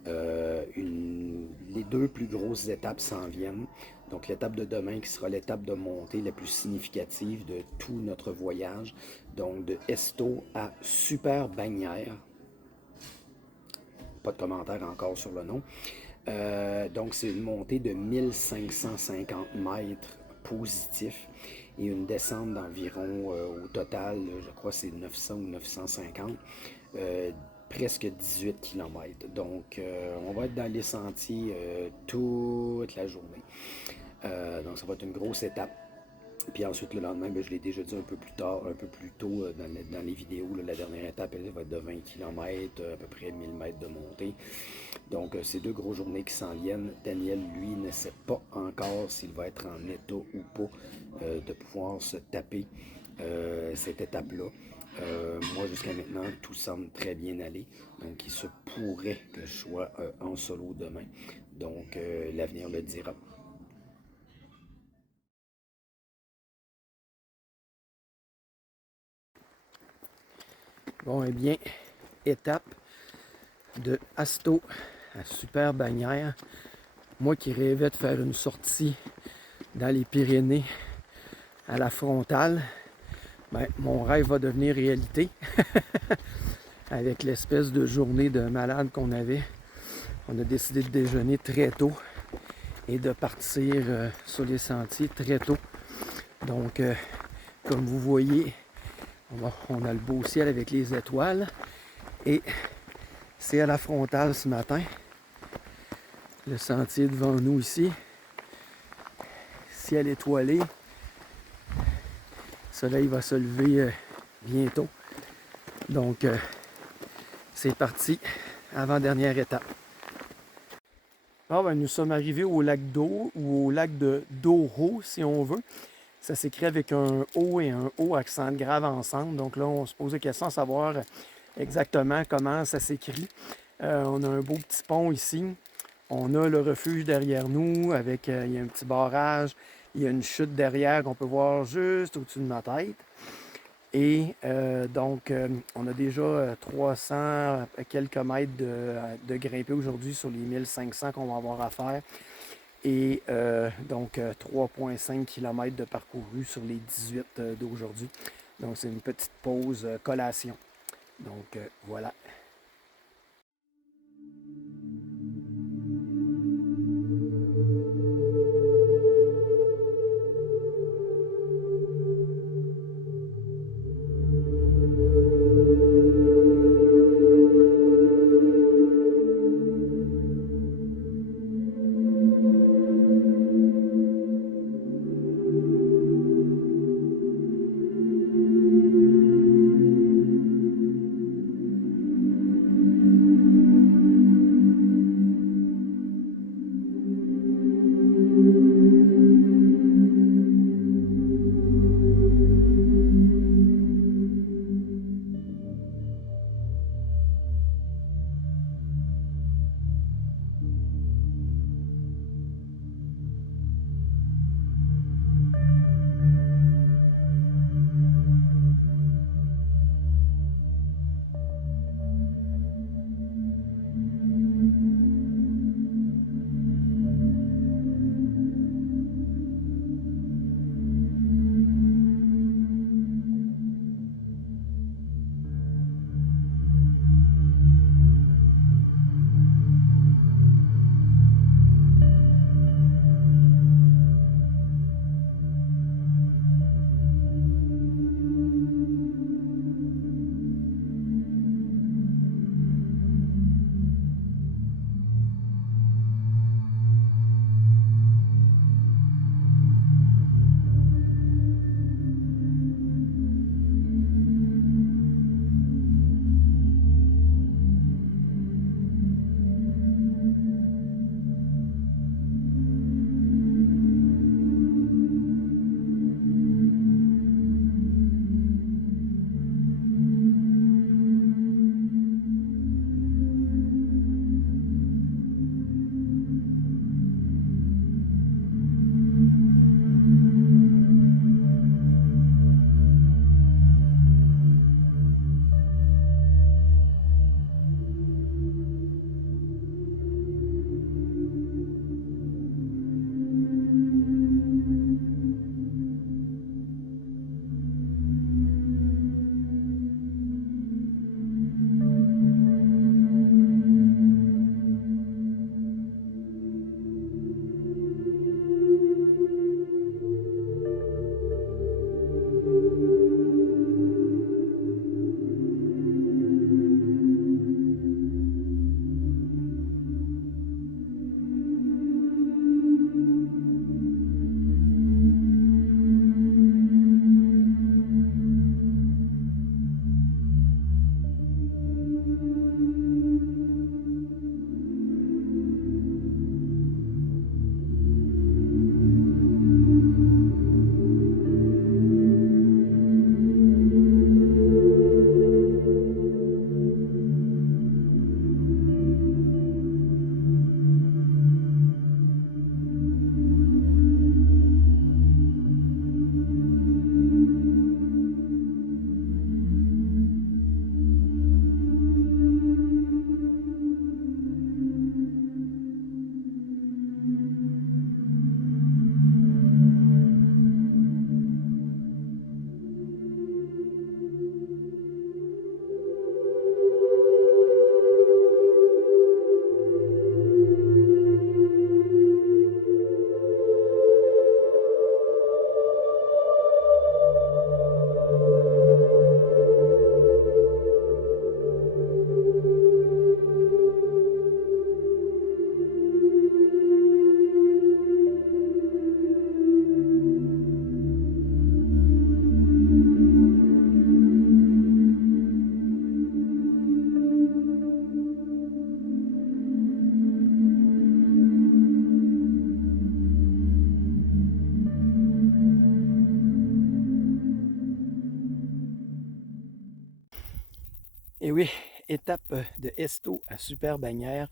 les deux plus grosses étapes s'en viennent. Donc l'étape de demain qui sera l'étape de montée la plus significative de tout notre voyage. Donc de Esto à Super Bagnères. Pas de commentaire encore sur le nom. Donc c'est une montée de 1550 mètres positifs et une descente d'environ au total, je crois c'est 900 ou 950, presque 18 km. Donc on va être dans les sentiers toute la journée. Donc ça va être une grosse étape. Puis ensuite, le lendemain, je l'ai déjà dit un peu plus tard, un peu plus tôt dans les vidéos, la dernière étape, elle va être de 20 km, à peu près 1000 mètres de montée. Donc, c'est deux grosses journées qui s'en viennent. Daniel, lui, ne sait pas encore s'il va être en état ou pas de pouvoir se taper cette étape-là. Moi, jusqu'à maintenant, tout semble très bien aller. Donc, il se pourrait que je sois en solo demain. Donc, l'avenir le dira. Bon, eh bien, étape de Asto à Super Bagnères. Moi qui rêvais de faire une sortie dans les Pyrénées à la frontale, ben, mon rêve va devenir réalité. Avec l'espèce de journée de malade qu'on avait, on a décidé de déjeuner très tôt et de partir sur les sentiers très tôt. Donc, comme vous voyez, on a le beau ciel avec les étoiles et c'est à la frontale ce matin. Le sentier devant nous ici, ciel étoilé, le soleil va se lever bientôt. Donc, c'est parti, avant-dernière étape. Nous sommes arrivés au lac d'eau ou au lac de Douro, si on veut. Ça s'écrit avec un O et un O accent grave ensemble. Donc là, on se pose la question de savoir exactement comment ça s'écrit. On a un beau petit pont ici. On a le refuge derrière nous avec il y a un petit barrage. Il y a une chute derrière qu'on peut voir juste au-dessus de ma tête. Et donc, on a déjà 300 quelques mètres de grimper aujourd'hui sur les 1500 qu'on va avoir à faire. Et donc 3,5 km de parcouru sur les 18 d'aujourd'hui. Donc c'est une petite pause collation. Donc voilà. Et oui, étape de Esto à Super Bagnères.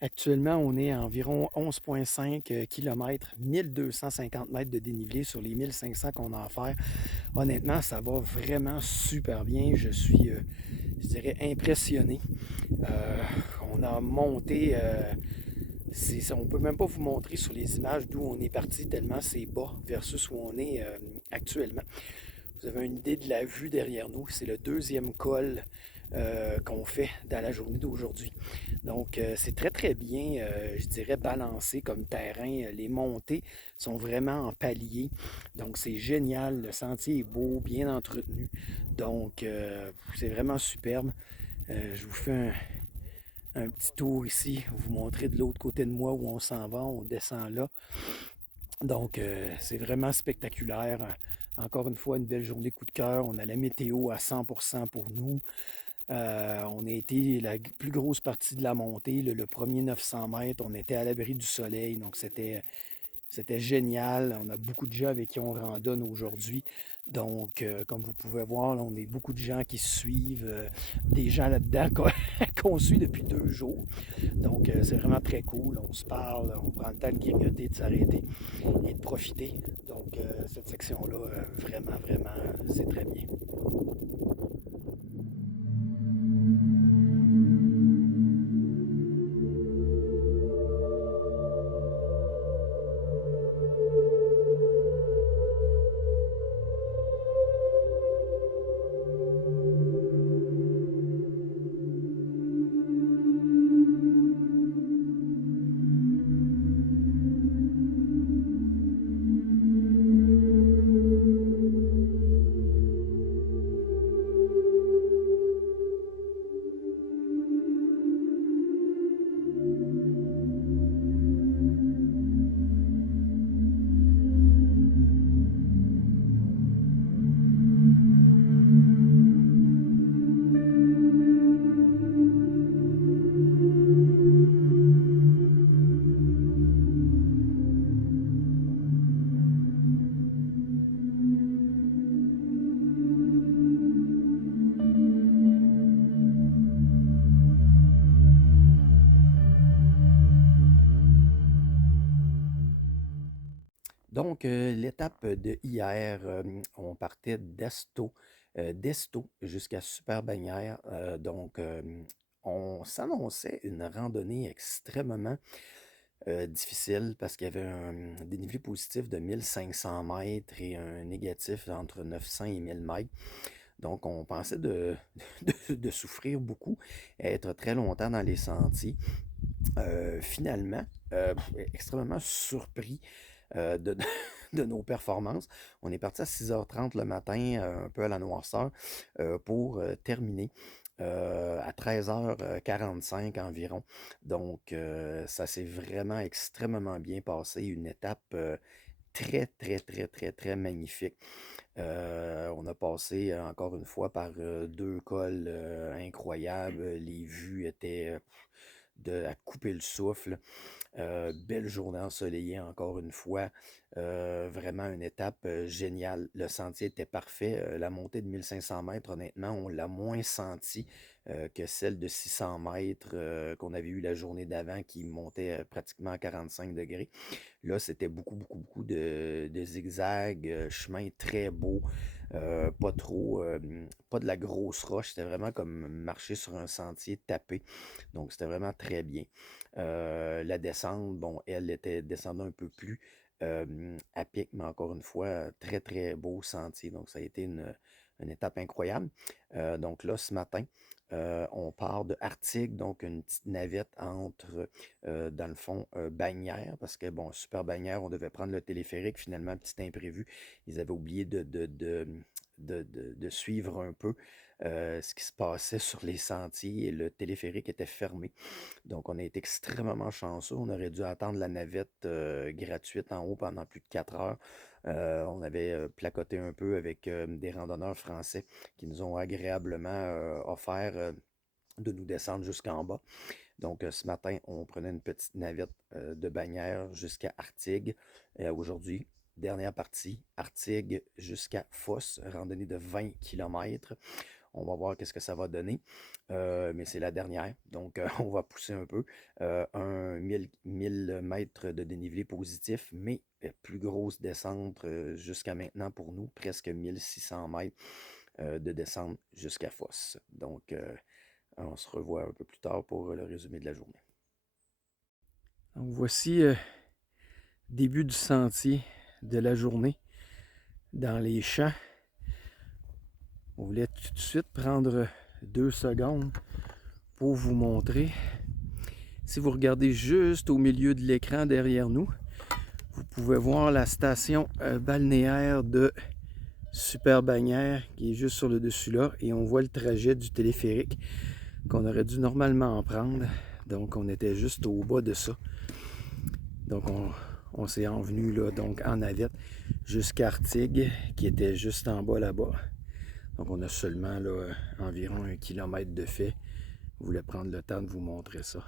Actuellement, on est à environ 11,5 km, 1250 mètres de dénivelé sur les 1500 qu'on a à faire. Honnêtement, ça va vraiment super bien. Je suis, je dirais, impressionné. Euh, on a monté, on ne peut même pas vous montrer sur les images d'où on est parti tellement c'est bas versus où on est actuellement. Vous avez une idée de la vue derrière nous. C'est le deuxième col qu'on fait dans la journée d'aujourd'hui. Donc, c'est très, très bien, je dirais, balancé comme terrain. Les montées sont vraiment en palier. Donc, c'est génial. Le sentier est beau, bien entretenu. Donc, c'est vraiment superbe. Je vous fais un petit tour ici, vous montrer de l'autre côté de moi où on s'en va. On descend là. Donc, c'est vraiment spectaculaire. Encore une fois, une belle journée coup de cœur. On a la météo à 100% pour nous. On a été la plus grosse partie de la montée, le premier 900 mètres. On était à l'abri du soleil, donc c'était génial. On a beaucoup de gens avec qui on randonne aujourd'hui. Donc, comme vous pouvez voir, là, on est beaucoup de gens qui suivent, des gens là-dedans qu'on suit depuis 2 jours. Donc, c'est vraiment très cool. On se parle, on prend le temps de grignoter, de s'arrêter et de profiter. Donc, cette section-là, vraiment, vraiment, c'est très bien. Donc, l'étape de hier, on partait d'Esto jusqu'à Super Bagnères. Donc, on s'annonçait une randonnée extrêmement difficile parce qu'il y avait un dénivelé positif de 1500 mètres et un négatif entre 900 et 1000 mètres. Donc, on pensait de souffrir beaucoup, être très longtemps dans les sentiers. Finalement, extrêmement surpris de, de nos performances. On est parti à 6h30 le matin, un peu à la noirceur, pour terminer à 13h45 environ. Donc, ça s'est vraiment extrêmement bien passé. Une étape très, très, très, très, très magnifique. On a passé encore une fois par 2 cols incroyables. Les vues étaient à couper le souffle. Belle journée ensoleillée encore une fois. Vraiment une étape géniale. Le sentier était parfait. La montée de 1500 mètres, honnêtement, on l'a moins senti que celle de 600 mètres qu'on avait eu la journée d'avant qui montait pratiquement à 45 degrés. Là, c'était beaucoup, beaucoup, beaucoup de zigzags, chemin très beau, pas de la grosse roche, c'était vraiment comme marcher sur un sentier tapé. Donc, c'était vraiment très bien. La descente, bon, elle était descendue un peu plus à pic, mais encore une fois, très, très beau sentier. Donc, ça a été une étape incroyable. Donc là, ce matin, on part de Artigues, donc une petite navette entre, dans le fond, Bagnères, parce que, bon, Super Bagnères, on devait prendre le téléphérique, finalement, petit imprévu. Ils avaient oublié de suivre un peu ce qui se passait sur les sentiers et le téléphérique était fermé. Donc, on a été extrêmement chanceux. On aurait dû attendre la navette gratuite en haut pendant plus de 4 heures. On avait placoté un peu avec des randonneurs français qui nous ont agréablement offert de nous descendre jusqu'en bas. Donc, ce matin, on prenait une petite navette de Bagnères jusqu'à Artigues. Aujourd'hui, dernière partie, Artigues jusqu'à Fosse, randonnée de 20 km. On va voir qu'est-ce que ça va donner. Mais c'est la dernière, donc on va pousser un peu. 1000 mètres de dénivelé positif, mais plus grosse descente jusqu'à maintenant pour nous, presque 1600 mètres de descente jusqu'à Fosse. Donc, on se revoit un peu plus tard pour le résumé de la journée. Donc, voici début du sentier de la journée dans les champs. On voulait tout de suite prendre 2 secondes pour vous montrer. Si vous regardez juste au milieu de l'écran derrière nous, vous pouvez voir la station balnéaire de Super-Bagnères qui est juste sur le dessus là, et on voit le trajet du téléphérique qu'on aurait dû normalement en prendre. Donc on était juste au bas de ça. Donc on s'est envenu là, donc en navette jusqu'à Artigues qui était juste en bas là-bas. Donc on a seulement là, environ 1 kilomètre de fait. Je voulais prendre le temps de vous montrer ça.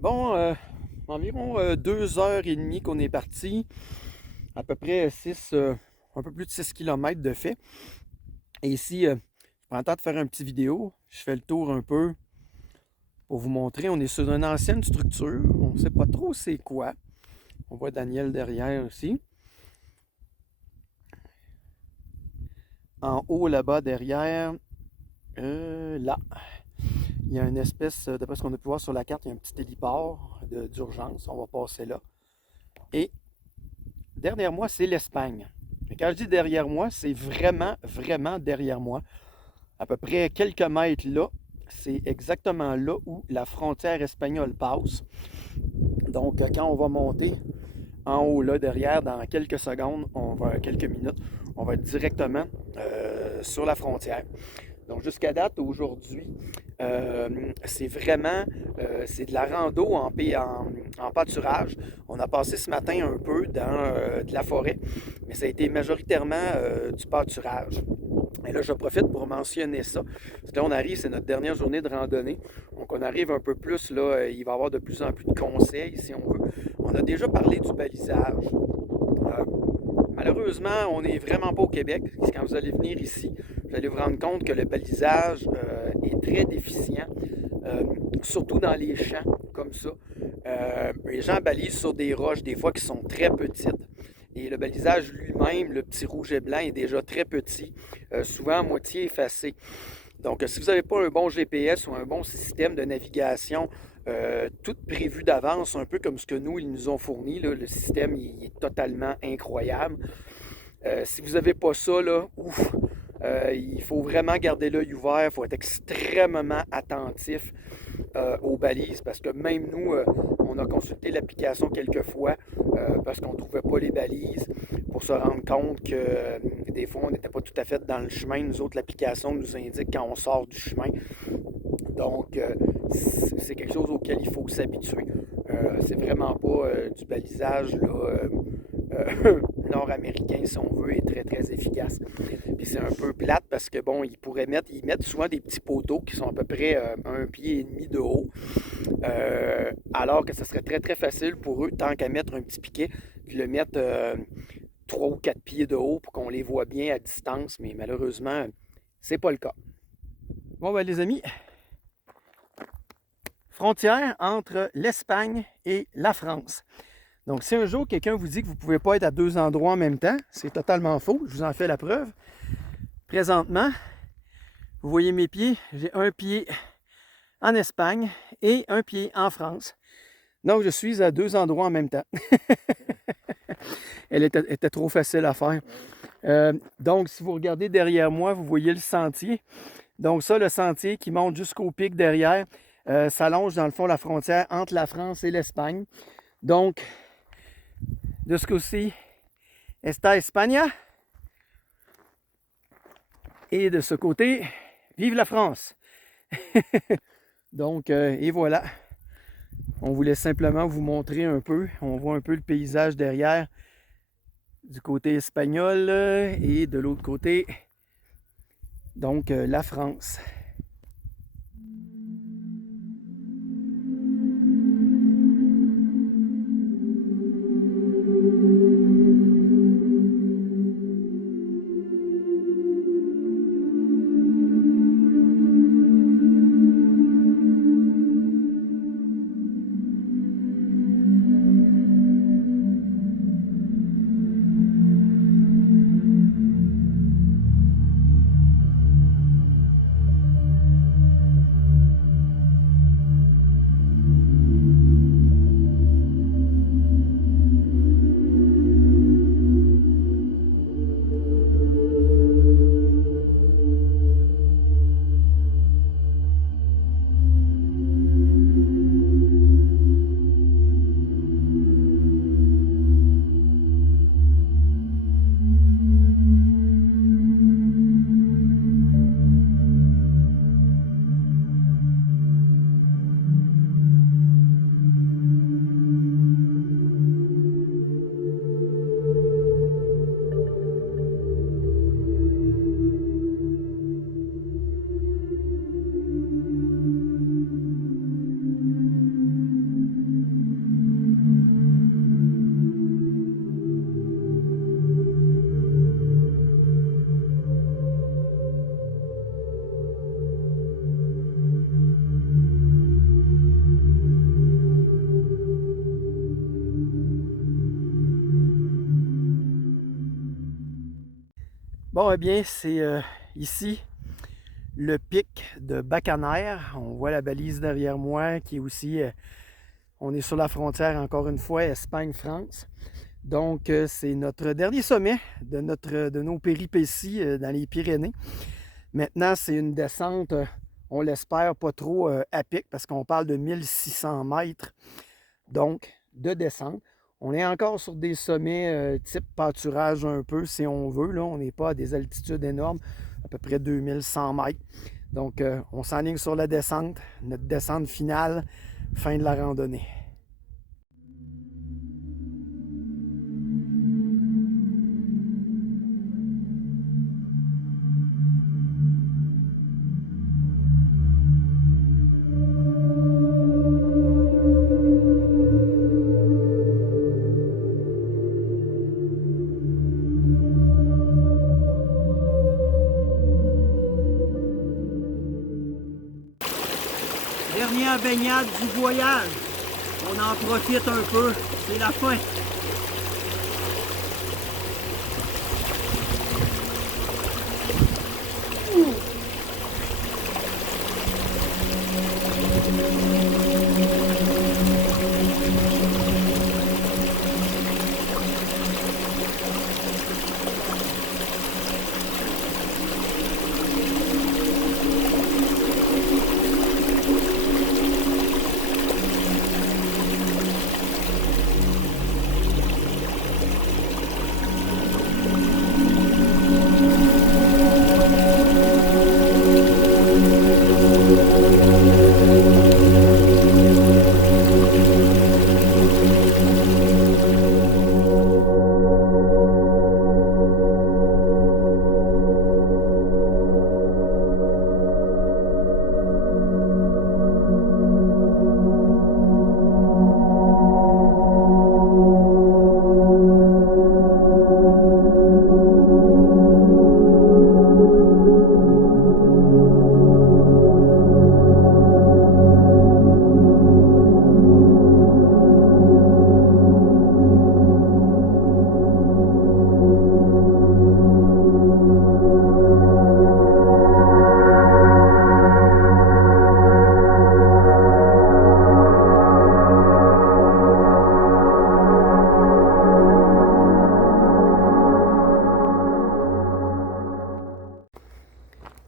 Bon, environ 2h30 qu'on est parti, à peu près un peu plus de 6 km de fait. Et ici, je prends le temps de faire un petit vidéo. Je fais le tour un peu pour vous montrer. On est sur une ancienne structure. On ne sait pas trop c'est quoi. On voit Daniel derrière aussi. En haut, là-bas, derrière, là, il y a une espèce, d'après ce qu'on a pu voir sur la carte, il y a un petit héliport d'urgence. On va passer là. Et derrière moi, c'est l'Espagne. Mais quand je dis derrière moi, c'est vraiment, vraiment derrière moi. À peu près quelques mètres là, c'est exactement là où la frontière espagnole passe. Donc, quand on va monter en haut là, derrière, dans quelques secondes, quelques minutes, on va être directement sur la frontière. Donc, jusqu'à date, aujourd'hui, c'est vraiment c'est de la rando en pâturage. On a passé ce matin un peu dans de la forêt, mais ça a été majoritairement du pâturage. Et là, je profite pour mentionner ça. Parce que là, on arrive, c'est notre dernière journée de randonnée. Donc, on arrive un peu plus, là, il va y avoir de plus en plus de conseils, si on veut. On a déjà parlé du balisage. Malheureusement, on n'est vraiment pas au Québec. Quand vous allez venir ici, vous allez vous rendre compte que le balisage est très déficient, surtout dans les champs comme ça. Les gens balisent sur des roches, des fois, qui sont très petites. Et le balisage lui-même, le petit rouge et blanc, est déjà très petit, souvent à moitié effacé. Donc, si vous n'avez pas un bon GPS ou un bon système de navigation, tout prévu d'avance, un peu comme ce que nous, ils nous ont fourni, là, le système il est totalement incroyable. Si vous n'avez pas ça, là, Il faut vraiment garder l'œil ouvert, il faut être extrêmement attentif aux balises parce que même nous, on a consulté l'application quelques fois parce qu'on ne trouvait pas les balises pour se rendre compte que des fois, on n'était pas tout à fait dans le chemin. Nous autres, l'application nous indique quand on sort du chemin. Donc, c'est quelque chose auquel il faut s'habituer. C'est vraiment pas du balisage là, nord-américain, si on veut, est très, très efficace. Puis c'est un peu plate parce que, bon, ils mettent souvent des petits poteaux qui sont à peu près 1,5 pied de haut, alors que ce serait très, très facile pour eux, tant qu'à mettre un petit piquet, puis le mettre 3 ou 4 pieds de haut pour qu'on les voit bien à distance, mais malheureusement, c'est pas le cas. Bon, ben les amis, frontière entre l'Espagne et la France. Donc, si un jour quelqu'un vous dit que vous ne pouvez pas être à deux endroits en même temps, c'est totalement faux. Je vous en fais la preuve. Présentement, vous voyez mes pieds. J'ai un pied en Espagne et un pied en France. Donc, je suis à deux endroits en même temps. Elle était trop facile à faire. Donc, si vous regardez derrière moi, vous voyez le sentier. Donc, ça, le sentier qui monte jusqu'au pic derrière, ça longe dans le fond la frontière entre la France et l'Espagne. Donc, de ce côté-ci, está España. Et de ce côté, vive la France. Donc, et voilà. On voulait simplement vous montrer un peu. On voit un peu le paysage derrière du côté espagnol et de l'autre côté, donc la France. Bon, eh bien, c'est ici le pic de Bacaner. On voit la balise derrière moi qui est aussi, on est sur la frontière encore une fois, Espagne-France. Donc, c'est notre dernier sommet de nos péripéties dans les Pyrénées. Maintenant, c'est une descente, on l'espère, pas trop à pic parce qu'on parle de 1600 mètres, donc de descente. On est encore sur des sommets type pâturage un peu, si on veut. Là, on n'est pas à des altitudes énormes, à peu près 2100 mètres. Donc, on s'enligne sur la descente, notre descente finale, fin de la randonnée. Dernière baignade du voyage. On en profite un peu. C'est la fin.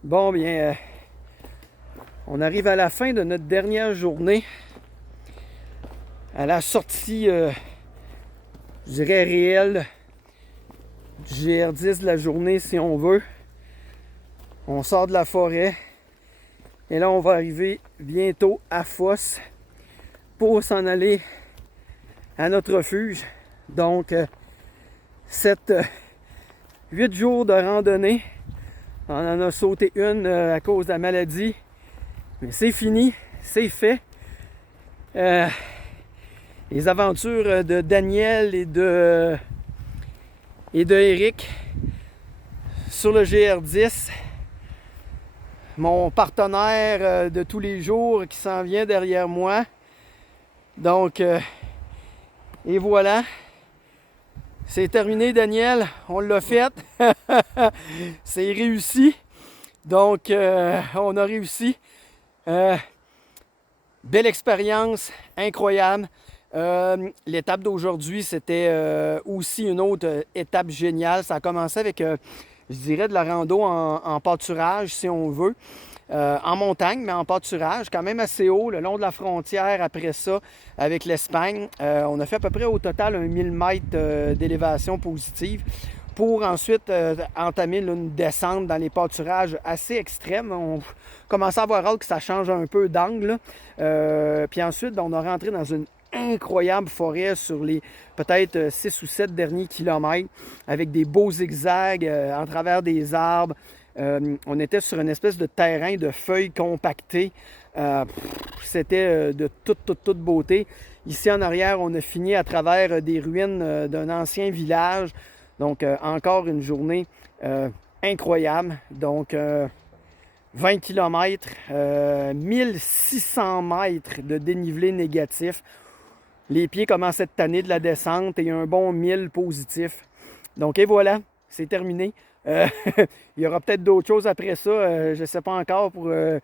Bon, bien, on arrive à la fin de notre dernière journée, à la sortie, je dirais, réelle du GR10 de la journée, si on veut. On sort de la forêt et là, on va arriver bientôt à Fosse pour s'en aller à notre refuge. Donc, 8 jours de randonnée. On en a sauté une à cause de la maladie. Mais c'est fini, c'est fait. Les aventures de Daniel et de Eric sur le GR10. Mon partenaire de tous les jours qui s'en vient derrière moi. Donc, et voilà. C'est terminé, Daniel. On l'a fait. C'est réussi. Donc, on a réussi. Belle expérience, incroyable. L'étape d'aujourd'hui, c'était aussi une autre étape géniale. Ça a commencé avec, je dirais, de la rando en pâturage, si on veut. En montagne, mais en pâturage, quand même assez haut, le long de la frontière après ça, avec l'Espagne. On a fait à peu près au total 1000 mètres d'élévation positive pour ensuite entamer une descente dans les pâturages assez extrêmes. On commençait à avoir hâte que ça change un peu d'angle. Puis ensuite, on a rentré dans une incroyable forêt sur les peut-être 6 ou 7 derniers kilomètres avec des beaux zigzags en travers des arbres. On était sur une espèce de terrain de feuilles compactées. C'était de toute beauté. Ici en arrière, on a fini à travers des ruines d'un ancien village. Donc, encore une journée incroyable. Donc, 20 km, 1600 mètres de dénivelé négatif. Les pieds commencent à être tannés de la descente et un bon 1000 positif. Donc, et voilà, c'est terminé. Il y aura peut-être d'autres choses après ça. Je ne sais pas encore pour le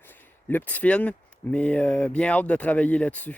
petit film, mais bien hâte de travailler là-dessus.